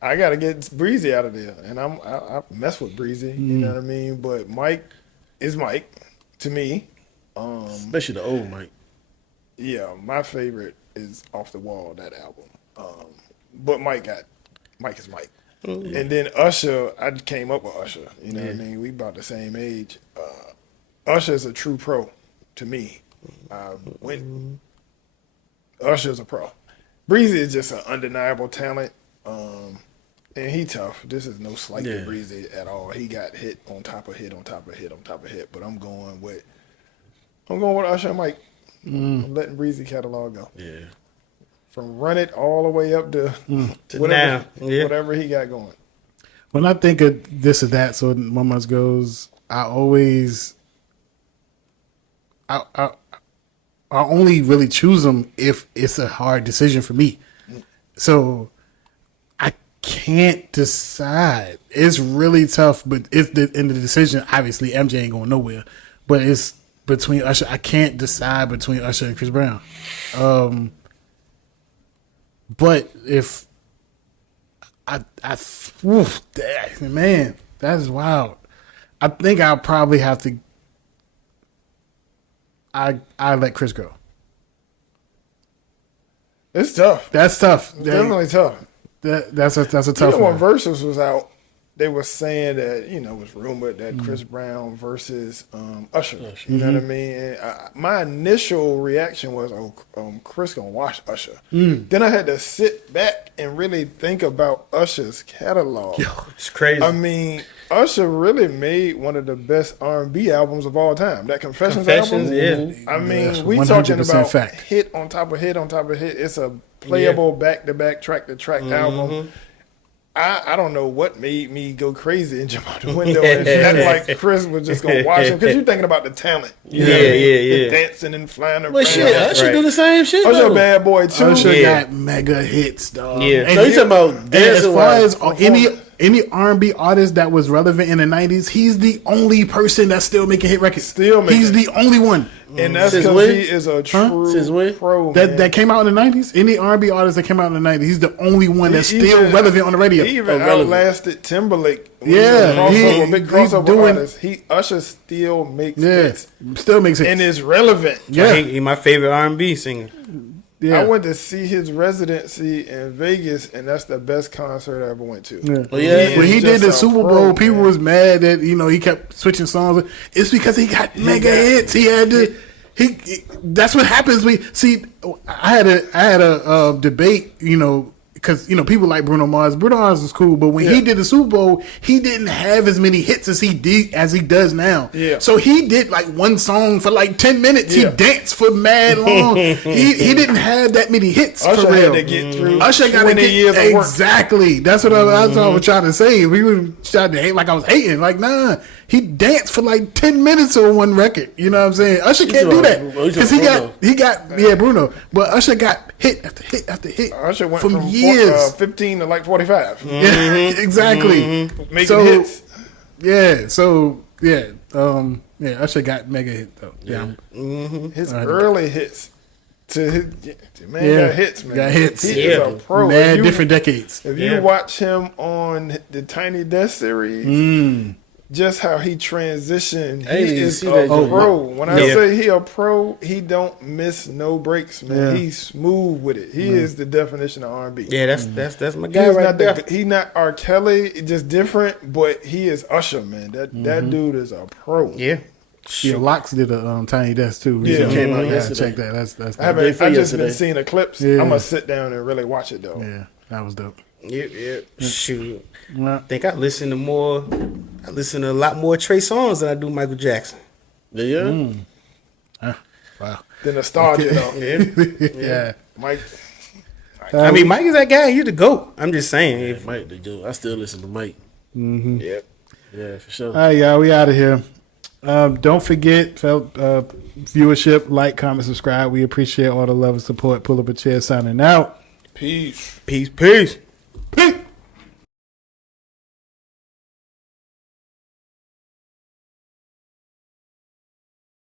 I gotta get Breezy out of there, and I mess with Breezy. You know what I mean? But Mike is Mike to me. Especially the old Mike. Yeah, my favorite is Off the Wall, that album. But Mike is Mike. And then Usher, I came up with Usher. You know what I mean? We about the same age. Usher is a true pro to me. Usher's a pro. Breezy is just an undeniable talent. And he tough. This is no slight to Yeah. Breezy at all. He got hit on top of hit on top of hit on top of hit. But I'm going with Usher and Mike. I'm letting Breezy catalog go. Yeah. From Run It all the way up to To whatever, now. Yeah. whatever he got going. When I think of this or that, so one month goes, I only really choose them if it's a hard decision for me. So I can't decide. It's really tough, but in the decision, obviously MJ ain't going nowhere. But it's between Usher. I can't decide between Usher and Chris Brown. But if man, that is wild. I think I'll probably have to. I let Chris go. It's tough. That's tough. It's definitely tough. That's a You tough know, when one. Versus was out, they were saying that, it was rumored that Chris Brown versus Usher. You know what I mean? And my initial reaction was, Chris gonna watch Usher. Then I had to sit back and really think about Usher's catalog. It's crazy. I mean, Usher really made one of the best R&B albums of all time. That Confessions album. yeah. I mean, That's we talking 100% about fact. hit on top of hit on top of hit. It's a playable back-to-back, track-to-track album. I don't know what made me go crazy and jump out the window and act like Chris was just gonna watch him because you're thinking about the talent. You know what I mean? Yeah. The dancing and flying around. But shit, Usher right. do the same shit. Usher a though. bad boy too. Usher Yeah. got mega hits, dog. Yeah. And No, you talking about as dancing far wise. as any any R&B artist that was relevant in the 90s, he's the only person that's still making hit records. He's the only one. And that's Since because when? he is a true Since when? pro, man. That came out in the 90s. Any R&B artist that came out in the 90s, he's the only one that's He still even- relevant on the radio. He even relevant. outlasted Timberlake. When Yeah, he was a he- crossover, big he's crossover doing- artist. Usher still makes Yeah, hits still makes it. and is relevant. Yeah. He my favorite R&B singer. Yeah. I went to see his residency in Vegas, and that's the best concert I ever went to. Yeah. Oh, yeah? When he is did the just a Super pro, Bowl, people man. was mad that he kept switching songs. It's because he got mega hits. He had to. He that's what happens. We see. I had a debate. Because people like Bruno Mars. Bruno Mars was cool, but when he did the Super Bowl, he didn't have as many hits as he does now. Yeah. So he did like one song for like 10 minutes. Yeah. He danced for mad long. he didn't have that many hits Usher for real. had to get through Usher got 20 years of work. exactly. That's what I was trying to say. We were trying to hate like I was hating. Like, nah, he danced for like 10 minutes on one record. You know what I'm saying? Usher can't do that because he got Bruno, but Usher got hit after hit after hit. Usher went from from years. 15 to like 45. Yeah, exactly. Making hits. Yeah. So yeah. Usher got mega hit though. Yeah. His early hits to his man Yeah. got hits, man. Got hits. He is a pro. Mad If you- different decades. If you watch him on the Tiny Desk series, just how he transitioned, I didn't he even is see a that joint. pro. When I Yeah. say he a pro, he don't miss no breaks, man. Yeah. He's smooth with it. He is the definition of R&B. Yeah, that's my He's guy right not there. he not R. Kelly, just different, but he is Usher, man. That dude is a pro. Yeah. Yeah, Locks did a Tiny Desk too. Yeah. recently. Came out Yeah, yesterday. check that. That's I Day haven't. for I just been yesterday. seeing the clips. Yeah. I'm gonna sit down and really watch it though. yeah, that was dope. Yeah. Shoot. Yeah. I think I listen to a lot more Trey songs than I do Michael Jackson. Yeah. Wow. The nostalgia though. Yeah. Mike. I mean, Mike is that guy. You the GOAT. I'm just saying. If, Mike, the dude. I still listen to Mike. yeah. Yeah, for sure. All right, y'all. We out of here. Don't forget, viewership, like, comment, subscribe. We appreciate all the love and support. Pull up a chair, signing out. Peace. Peace.